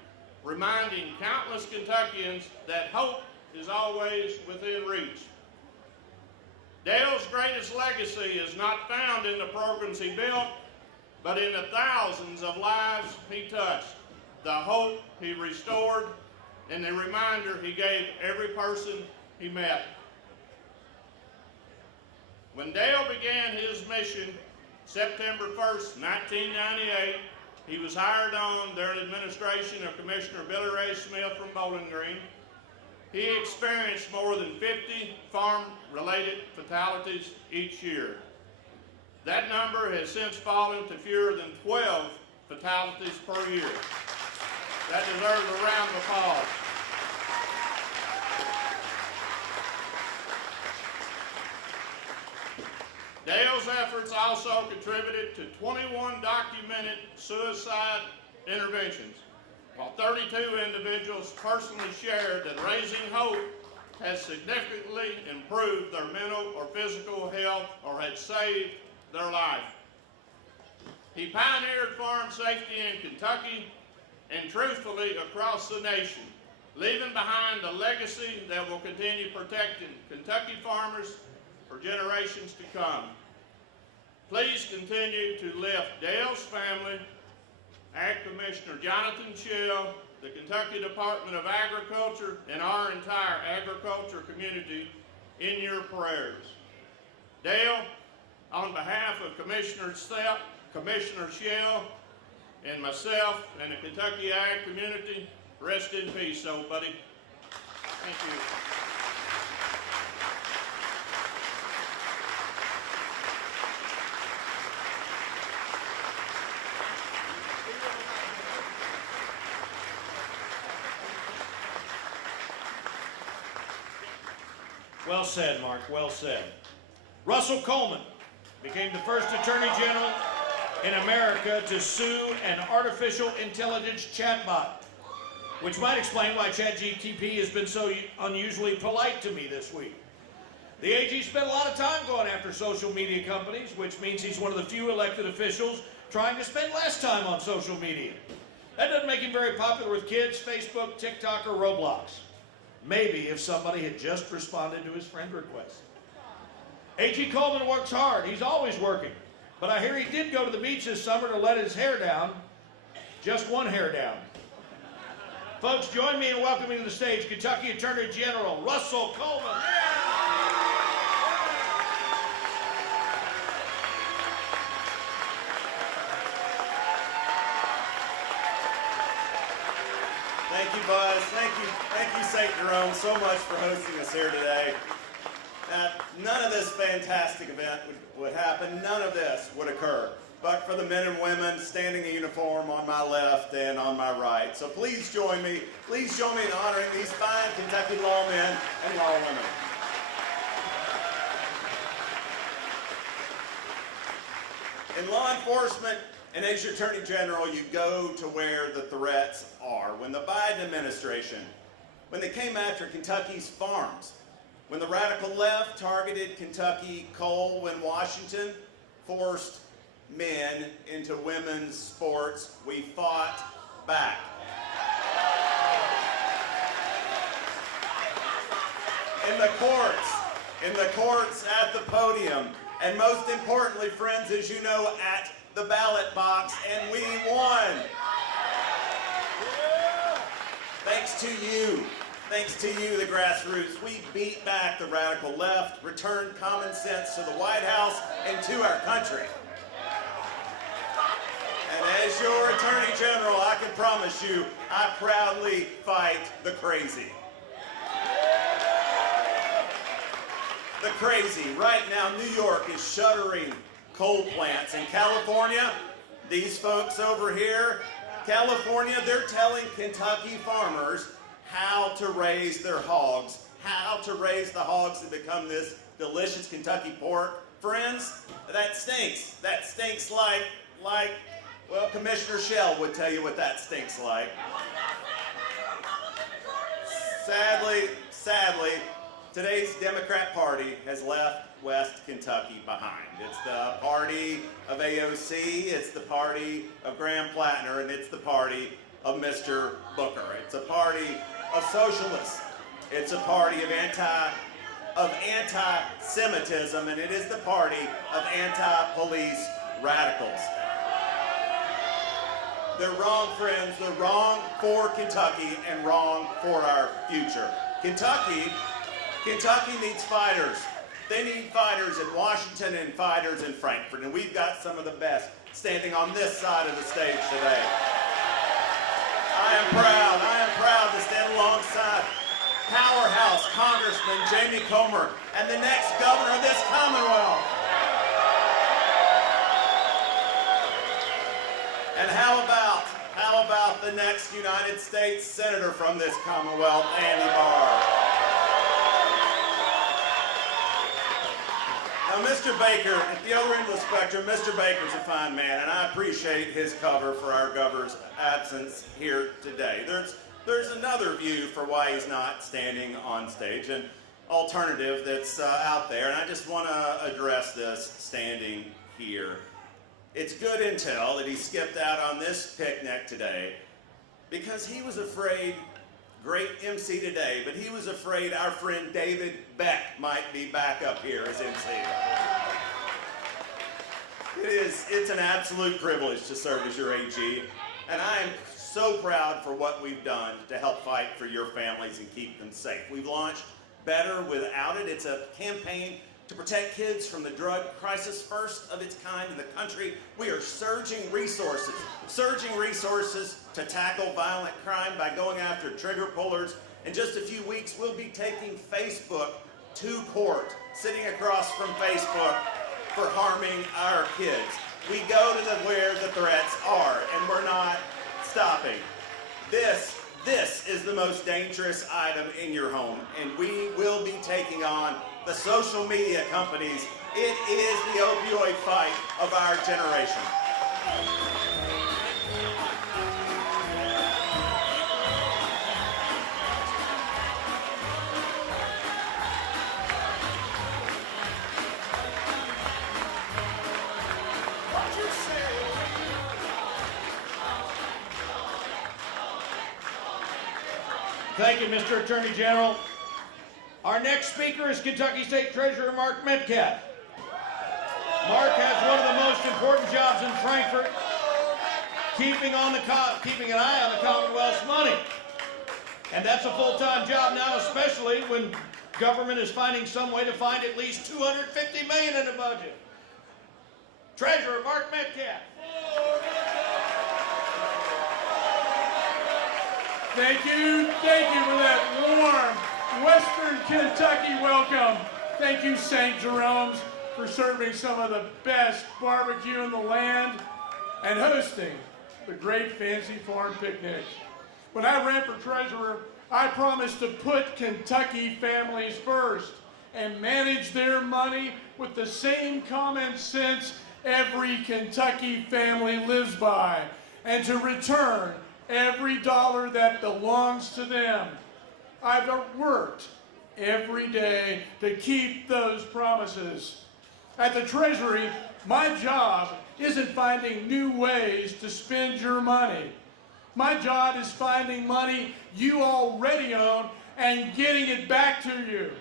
reminding countless Kentuckians that hope is always within reach. Dale's greatest legacy is not found in the programs he built, but in the thousands of lives he touched, the hope he restored, and the reminder he gave every person he met. When Dale began his mission, September 1st, 1998, he was hired on during the administration of Commissioner Billy Ray Smith from Bowling Green. He experienced more than 50 farm-related fatalities each year. That number has since fallen to fewer than 12 fatalities per year. That deserves a round of applause. Dale's efforts also contributed to 21 documented suicide interventions, while 32 individuals personally shared that Raising Hope has significantly improved their mental or physical health or had saved their life. He pioneered farm safety in Kentucky and truthfully across the nation, leaving behind a legacy that will continue protecting Kentucky farmers for generations to come. Please continue to lift Dale's family, Ag Commissioner Jonathan Schell, the Kentucky Department of Agriculture, and our entire agriculture community in your prayers. Dale, on behalf of Commissioner Schell, and myself and the Kentucky Ag community, rest in peace, old buddy. Thank you. Well said, Mark, well said. Russell Coleman became the first Attorney General in America to sue an artificial intelligence chatbot, which might explain why ChatGPT has been so unusually polite to me this week. The AG spent a lot of time going after social media companies, which means he's one of the few elected officials trying to spend less time on social media. That doesn't make him very popular with kids, Facebook, TikTok, or Roblox. Maybe if somebody had just responded to his friend request. A.G. Coleman works hard. He's always working. But I hear he did go to the beach this summer to let his hair down. Just one hair down. Folks, join me in welcoming to the stage Kentucky Attorney General Russell Coleman. Thank you, Buzz. Thank you, St. Jerome, so much for hosting us here today. None of this fantastic event would happen. None of this would occur but for the men and women standing in uniform on my left and on my right. So please join me in honoring these fine Kentucky lawmen and lawwomen. In law enforcement, and as your Attorney General, you go to where the threats are. When the Biden administration, when they came after Kentucky's farms, when the radical left targeted Kentucky coal, when Washington forced men into women's sports, we fought back. In the courts, at the podium, and most importantly, friends, as you know, at the ballot box, and we won. Thanks to you, the grassroots, we beat back the radical left, returned common sense to the White House and to our country. And as your Attorney General, I can promise you, I proudly fight the crazy. The crazy. Right now, New York is shuttering coal plants. In California, these folks over here, California, they're telling Kentucky farmers how to raise their hogs, how to raise the hogs to become this delicious Kentucky pork. Friends, that stinks. That stinks like, well, Commissioner Shell would tell you what that stinks like. Sadly, today's Democrat Party has left West Kentucky behind. It's the party of AOC, it's the party of Graham Plattner, and it's the party of Mr. Booker. It's a party of socialists. It's a party of anti-Semitism, and it is the party of anti-police radicals. They're wrong, friends. They're wrong for Kentucky and wrong for our future. Kentucky needs fighters. They need fighters in Washington and fighters in Frankfort, and we've got some of the best standing on this side of the stage today. I am proud to stand alongside powerhouse Congressman Jamie Comer and the next governor of this Commonwealth. And how about the next United States Senator from this Commonwealth, Andy Barr. Now, Mr. Baker, at the other end of the spectrum, Mr. Baker's a fine man, and I appreciate his cover for our governor's absence here today. There's another view for why he's not standing on stage, an alternative that's out there, and I just want to address this standing here. It's good intel that he skipped out on this picnic today because he was afraid, great MC today, but he was afraid our friend David Beck might be back up here as MC. It's an absolute privilege to serve as your AG, and I am so proud for what we've done to help fight for your families and keep them safe. We've launched Better Without It. It's a campaign to protect kids from the drug crisis, first of its kind in the country. We are surging resources to tackle violent crime by going after trigger pullers. In just a few weeks, we'll be taking Facebook to court, sitting across from Facebook for harming our kids. We go to where the threats are, and we're not stopping. This is the most dangerous item in your home, and we will be taking on the social media companies. It is the opioid fight of our generation. Thank you, Mr. Attorney General. Our next speaker is Kentucky State Treasurer Mark Metcalf. Mark has one of the most important jobs in Frankfort, keeping an eye on the Commonwealth's money. And that's a full-time job now, especially when government is finding some way to find at least $250 million in the budget. Treasurer Mark Metcalf. Thank you for that warm Western Kentucky welcome. Thank you, St. Jerome's, for serving some of the best barbecue in the land and hosting the Great Fancy Farm Picnic. When I ran for treasurer, I promised to put Kentucky families first and manage their money with the same common sense every Kentucky family lives by, and to return every dollar that belongs to them. I've worked every day to keep those promises. At the Treasury, my job isn't finding new ways to spend your money. My job is finding money you already own and getting it back to you.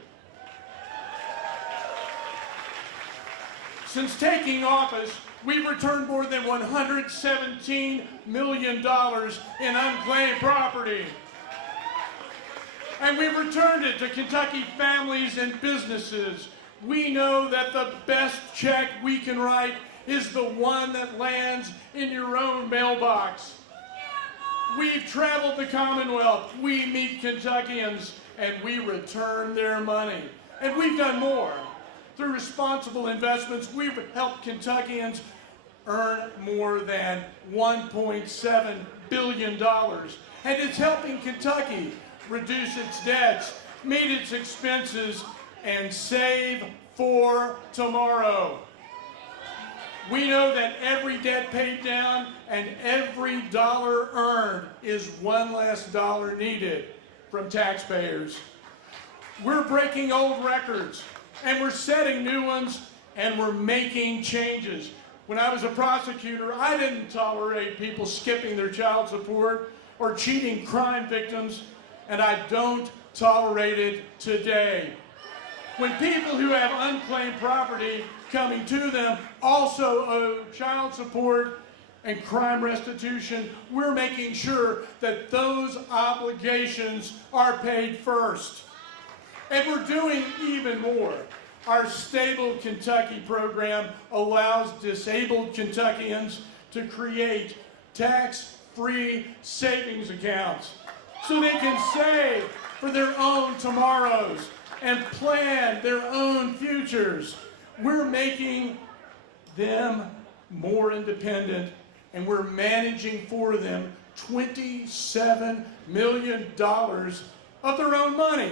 Since taking office, we've returned more than $117 million in unclaimed property. And we've returned it to Kentucky families and businesses. We know that the best check we can write is the one that lands in your own mailbox. We've traveled the Commonwealth, we meet Kentuckians, and we return their money. And we've done more. Through responsible investments, we've helped Kentuckians earn more than $1.7 billion. And it's helping Kentucky reduce its debts, meet its expenses, and save for tomorrow. We know that every debt paid down and every dollar earned is one less dollar needed from taxpayers. We're breaking old records, and we're setting new ones, and we're making changes. When I was a prosecutor, I didn't tolerate people skipping their child support or cheating crime victims, and I don't tolerate it today. When people who have unclaimed property coming to them also owe child support and crime restitution, we're making sure that those obligations are paid first. And we're doing even more. Our Stable Kentucky program allows disabled Kentuckians to create tax-free savings accounts so they can save for their own tomorrows and plan their own futures. We're making them more independent, and we're managing for them $27 million of their own money.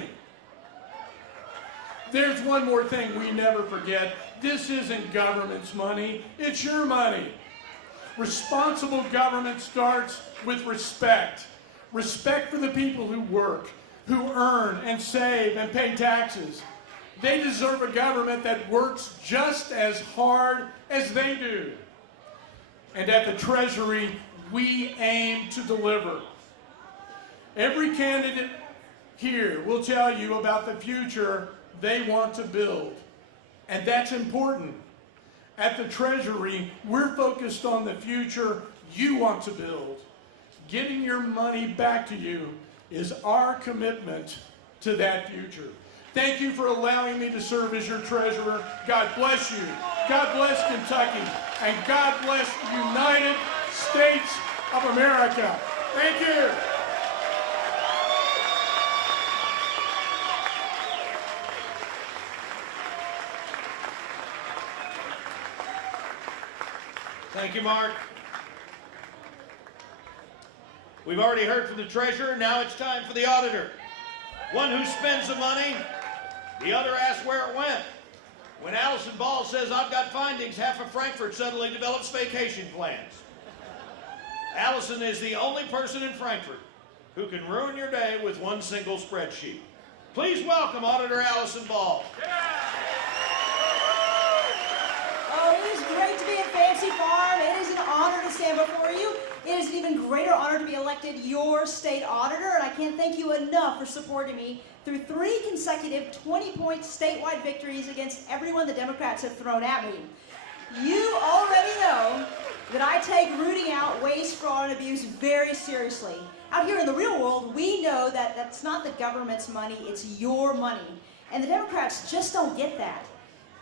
There's one more thing we never forget. This isn't government's money, it's your money. Responsible government starts with respect. Respect for the people who work, who earn and save and pay taxes. They deserve a government that works just as hard as they do. And at the Treasury, we aim to deliver. Every candidate here will tell you about the future they want to build, and that's important. At the Treasury, we're focused on the future you want to build. Getting your money back to you is our commitment to that future. Thank you for allowing me to serve as your treasurer. God bless you. God bless Kentucky. And God bless the United States of America. Thank you. Thank you, Mark. We've already heard from the treasurer. Now it's time for the auditor. One who spends the money, the other asks where it went. When Allison Ball says, "I've got findings," half of Frankfort suddenly develops vacation plans. Allison is the only person in Frankfort who can ruin your day with one single spreadsheet. Please welcome Auditor Allison Ball. Oh, it is great to be at Fancy Farm. It is an honor to stand before you. It is an even greater honor to be elected your state auditor, and I can't thank you enough for supporting me through 3 consecutive 20-point statewide victories against everyone the Democrats have thrown at me. You already know that I take rooting out waste, fraud, and abuse very seriously. Out here in the real world, we know that that's not the government's money, it's your money. And the Democrats just don't get that.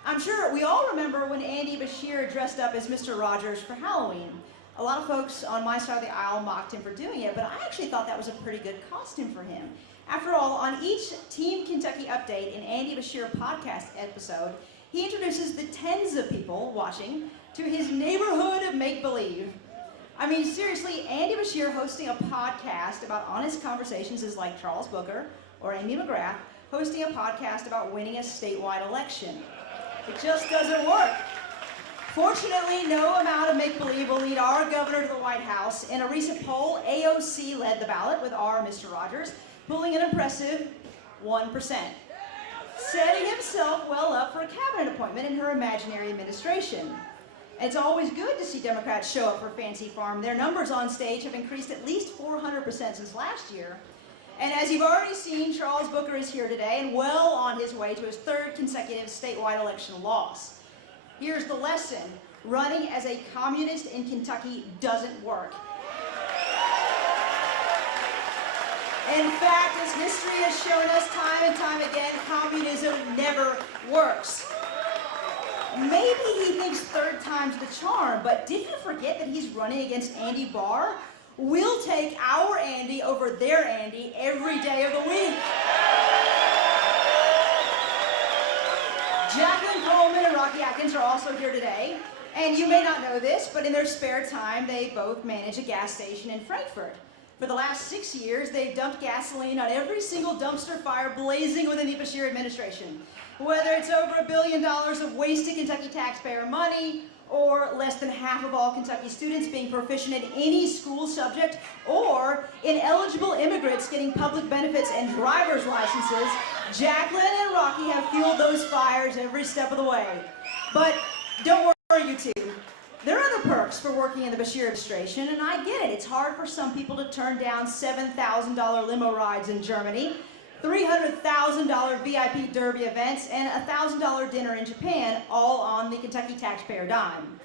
I'm sure we all remember when Andy Beshear dressed up as Mr. Rogers for Halloween. A lot of folks on my side of the aisle mocked him for doing it, but I actually thought that was a pretty good costume for him. After all, on each Team Kentucky Update and Andy Beshear podcast episode, he introduces the tens of people watching to his neighborhood of make-believe. I mean, seriously, Andy Beshear hosting a podcast about honest conversations is like Charles Booker or Amy McGrath hosting a podcast about winning a statewide election. It just doesn't work. Fortunately, no amount of make-believe will lead our governor to the White House. In a recent poll, AOC led the ballot with our Mr. Rogers, pulling an impressive 1%, setting himself well up for a cabinet appointment in her imaginary administration. It's always good to see Democrats show up for Fancy Farm. Their numbers on stage have increased at least 400% since last year. And as you've already seen, Charles Booker is here today and well on his way to his 3rd consecutive statewide election loss. Here's the lesson. Running as a communist in Kentucky doesn't work. In fact, as history has shown us time and time again, communism never works. Maybe he thinks 3rd time's the charm, but did he forget that he's running against Andy Barr? We'll take our Andy over their Andy every day of the week. Jacqueline Coleman and Rocky Atkins are also here today. And you may not know this, but in their spare time, they both manage a gas station in Frankfort. For the last 6 years, they've dumped gasoline on every single dumpster fire blazing within the Beshear administration. Whether it's over $1 billion of wasted Kentucky taxpayer money, or less than half of all Kentucky students being proficient in any school subject, or ineligible immigrants getting public benefits and driver's licenses, Jacqueline and Rocky have fueled those fires every step of the way. But don't worry, you two. There are other perks for working in the Beshear administration, and I get it. It's hard for some people to turn down $7,000 limo rides in Germany, $300,000 VIP derby events, and a $1,000 dinner in Japan, all on the Kentucky taxpayer dime.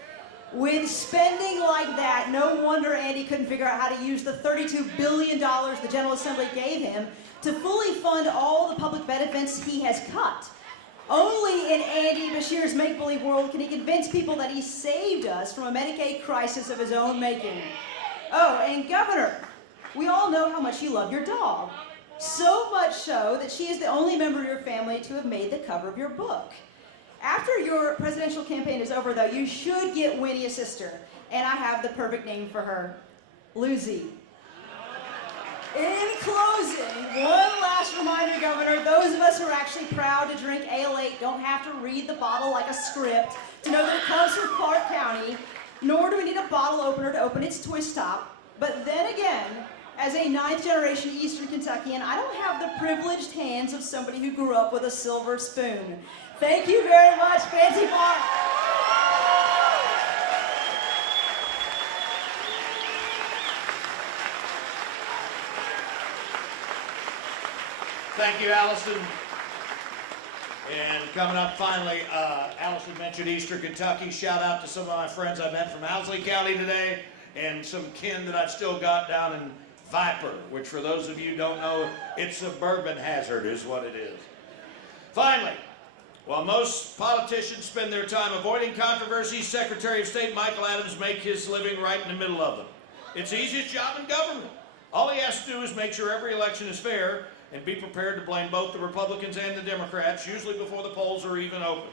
With spending like that, no wonder Andy couldn't figure out how to use the $32 billion the General Assembly gave him to fully fund all the public benefits he has cut. Only in Andy Beshear's make-believe world can he convince people that he saved us from a Medicaid crisis of his own making. Oh, and Governor, we all know how much you love your dog. So much so that she is the only member of your family to have made the cover of your book. After your presidential campaign is over, though, you should get Winnie a sister. And I have the perfect name for her, Lucy. In closing, one last reminder, Governor, those of us who are actually proud to drink Ale 8 don't have to read the bottle like a script to know that it comes from Clark County, nor do we need a bottle opener to open its twist top. But then again, as a 9th-generation Eastern Kentuckian, I don't have the privileged hands of somebody who grew up with a silver spoon. Thank you very much, Fancy Farm. Thank you, Allison. And coming up finally, Allison mentioned Eastern Kentucky. Shout out to some of my friends I met from Owsley County today, and some kin that I've still got down in Viper, which for those of you who don't know, it's a bourbon hazard is what it is. Finally, while most politicians spend their time avoiding controversies, Secretary of State Michael Adams makes his living right in the middle of them. It's the easiest job in government. All he has to do is make sure every election is fair and be prepared to blame both the Republicans and the Democrats, usually before the polls are even open.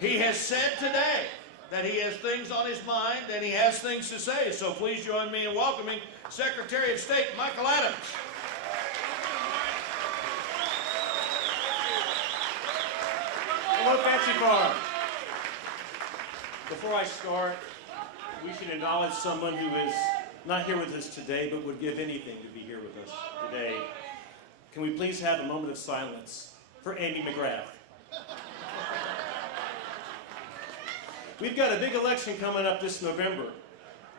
He has said today that he has things on his mind and he has things to say, so please join me in welcoming Secretary of State Michael Adams. Hello, Fancy Farm. Before I start, we should acknowledge someone who is not here with us today, but would give anything to be here with us today. Can we please have a moment of silence for Amy McGrath? We've got a big election coming up this November.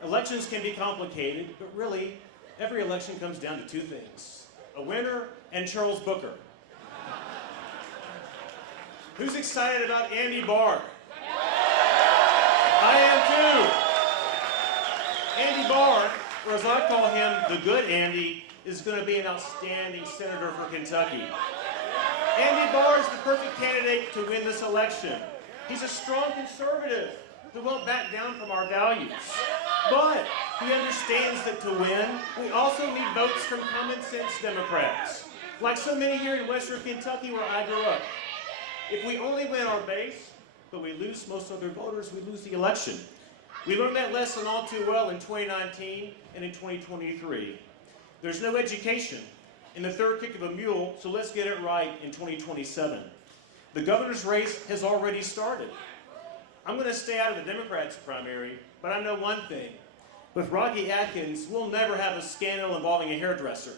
Elections can be complicated, but really, every election comes down to two things: a winner and Charles Booker. Who's excited about Andy Barr? I am too. Andy Barr, or as I call him, the good Andy, is going to be an outstanding senator for Kentucky. Andy Barr is the perfect candidate to win this election. He's a strong conservative who won't back down from our values. But he understands that to win, we also need votes from common sense Democrats, like so many here in Western Kentucky where I grew up. If we only win our base, but we lose most other voters, we lose the election. We learned that lesson all too well in 2019 and in 2023. There's no education in the third kick of a mule, so let's get it right in 2027. The governor's race has already started. I'm going to stay out of the Democrats' primary, but I know one thing. With Rocky Atkins, we'll never have a scandal involving a hairdresser.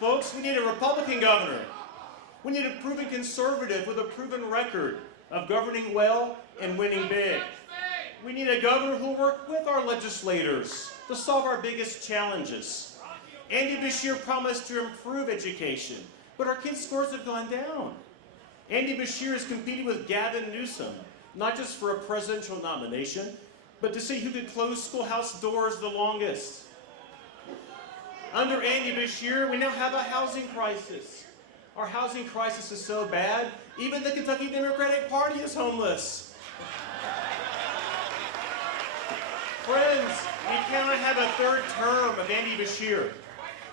Folks, we need a Republican governor. We need a proven conservative with a proven record of governing well and winning big. We need a governor who will work with our legislators to solve our biggest challenges. Andy Beshear promised to improve education, but our kids' scores have gone down. Andy Beshear is competing with Gavin Newsom, not just for a presidential nomination, but to see who could close schoolhouse doors the longest. Under Andy Beshear, we now have a housing crisis. Our housing crisis is so bad, even the Kentucky Democratic Party is homeless. Friends, we cannot have a third term of Andy Beshear.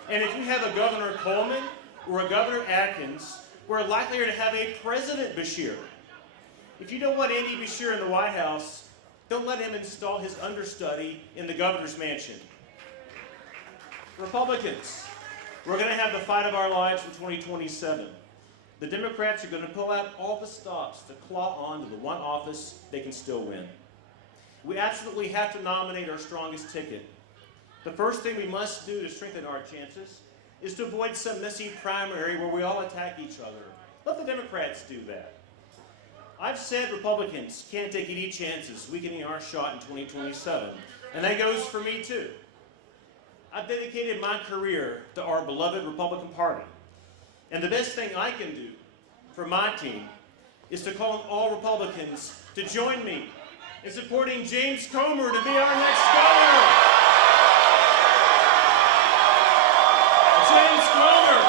And if we have a Governor Coleman or a Governor Atkins, we're likelier to have a President Beshear. If you don't want Andy Beshear in the White House, don't let him install his understudy in the governor's mansion. Republicans, we're going to have the fight of our lives in 2027. The Democrats are going to pull out all the stops to claw on to the one office they can still win. We absolutely have to nominate our strongest ticket. The first thing we must do to strengthen our chances is to avoid some messy primary where we all attack each other. Let the Democrats do that. I've said Republicans can't take any chances weakening our shot in 2027, and that goes for me too. I've dedicated my career to our beloved Republican Party, and the best thing I can do for my team is to call on all Republicans to join me in supporting James Comer to be our next governor. James Comer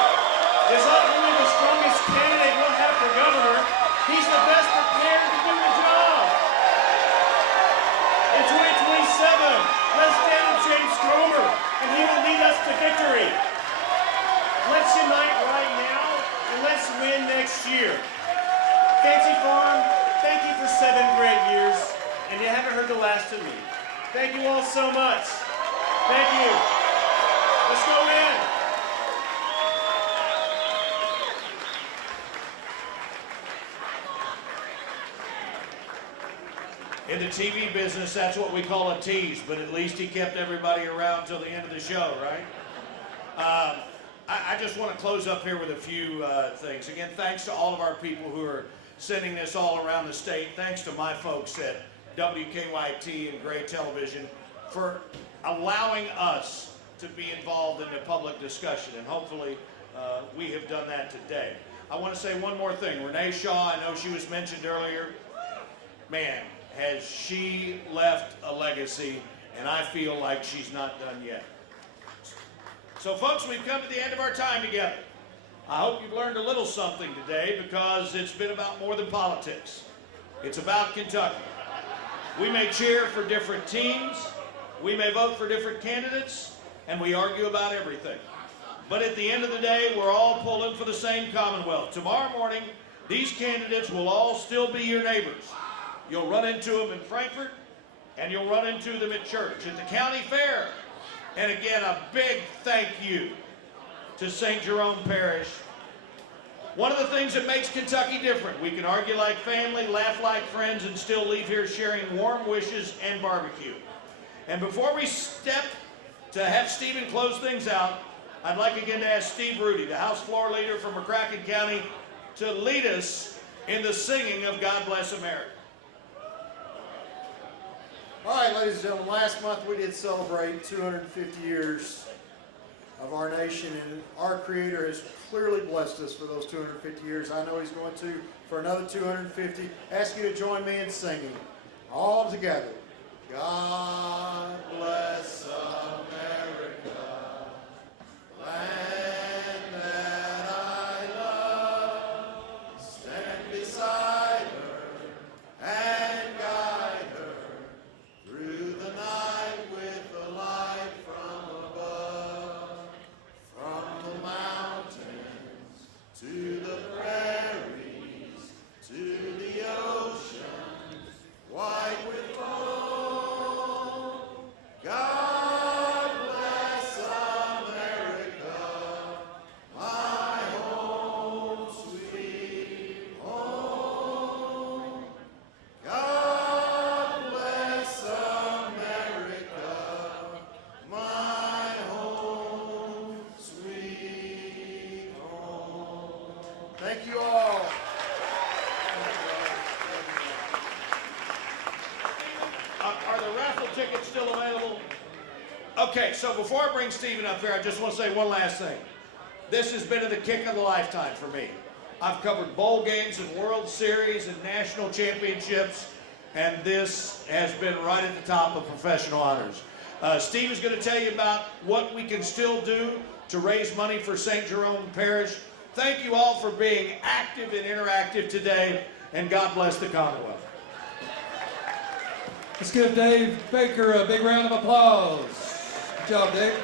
is ultimately the strongest candidate we'll have for governor. He's the best prepared to do the job. In 2027, let's stand with James Comer, and he will lead us to victory. Let's unite right now, and let's win next year. Fancy Farm, thank you for 7 great years, and you haven't heard the last of me. Thank you all so much. Thank you. Let's go in. In the TV business, that's what we call a tease, but at least he kept everybody around till the end of the show, right? I just want to close up here with a few things. Again, thanks to all of our people who are sending this all around the state. Thanks to my folks at WKYT and Gray Television for allowing us to be involved in the public discussion, and hopefully we have done that today. I want to say one more thing. Renee Shaw, I know she was mentioned earlier. Man, has she left a legacy, and I feel like she's not done yet. So folks, we've come to the end of our time together. I hope you've learned a little something today, because it's been about more than politics. It's about Kentucky. We may cheer for different teams, we may vote for different candidates, and we argue about everything. But at the end of the day, we're all pulling for the same Commonwealth. Tomorrow morning, these candidates will all still be your neighbors. You'll run into them in Frankfort, and you'll run into them at church, at the county fair. And again, a big thank you to St. Jerome Parish. One of the things that makes Kentucky different, we can argue like family, laugh like friends, and still leave here sharing warm wishes and barbecue. And before we step to have Stephen close things out, I'd like again to ask Steve Rudy, the House Floor Leader from McCracken County, to lead us in the singing of God Bless America. All right, ladies and gentlemen, last month we did celebrate 250 years of our nation, and our Creator has clearly blessed us for those 250 years. I know He's going to for another 250. Ask you to join me in singing, all together. God bless America, land that I love. Stand beside her and guide her through the night with a light from above. From the mountains to the prairies to the ocean, white with foam. God bless America, my home, sweet home. God bless America, my home, sweet home. Thank you all. Are the raffle tickets still available? Okay, so before I bring Stephen up here, I just want to say one last thing. This has been the kick of the lifetime for me. I've covered bowl games and World Series and national championships, and this has been right at the top of professional honors. Steve is going to tell you about what we can still do to raise money for St. Jerome Parish. Thank you all for being active and interactive today, and God bless the Commonwealth. Let's give Dave Baker a big round of applause. Good job, Dave.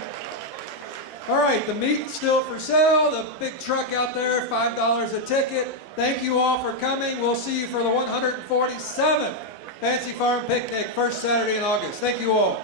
All right, the meat's still for sale. The big truck out there, $5 a ticket. Thank you all for coming. We'll see you for the 147th Fancy Farm Picnic, first Saturday in August. Thank you all.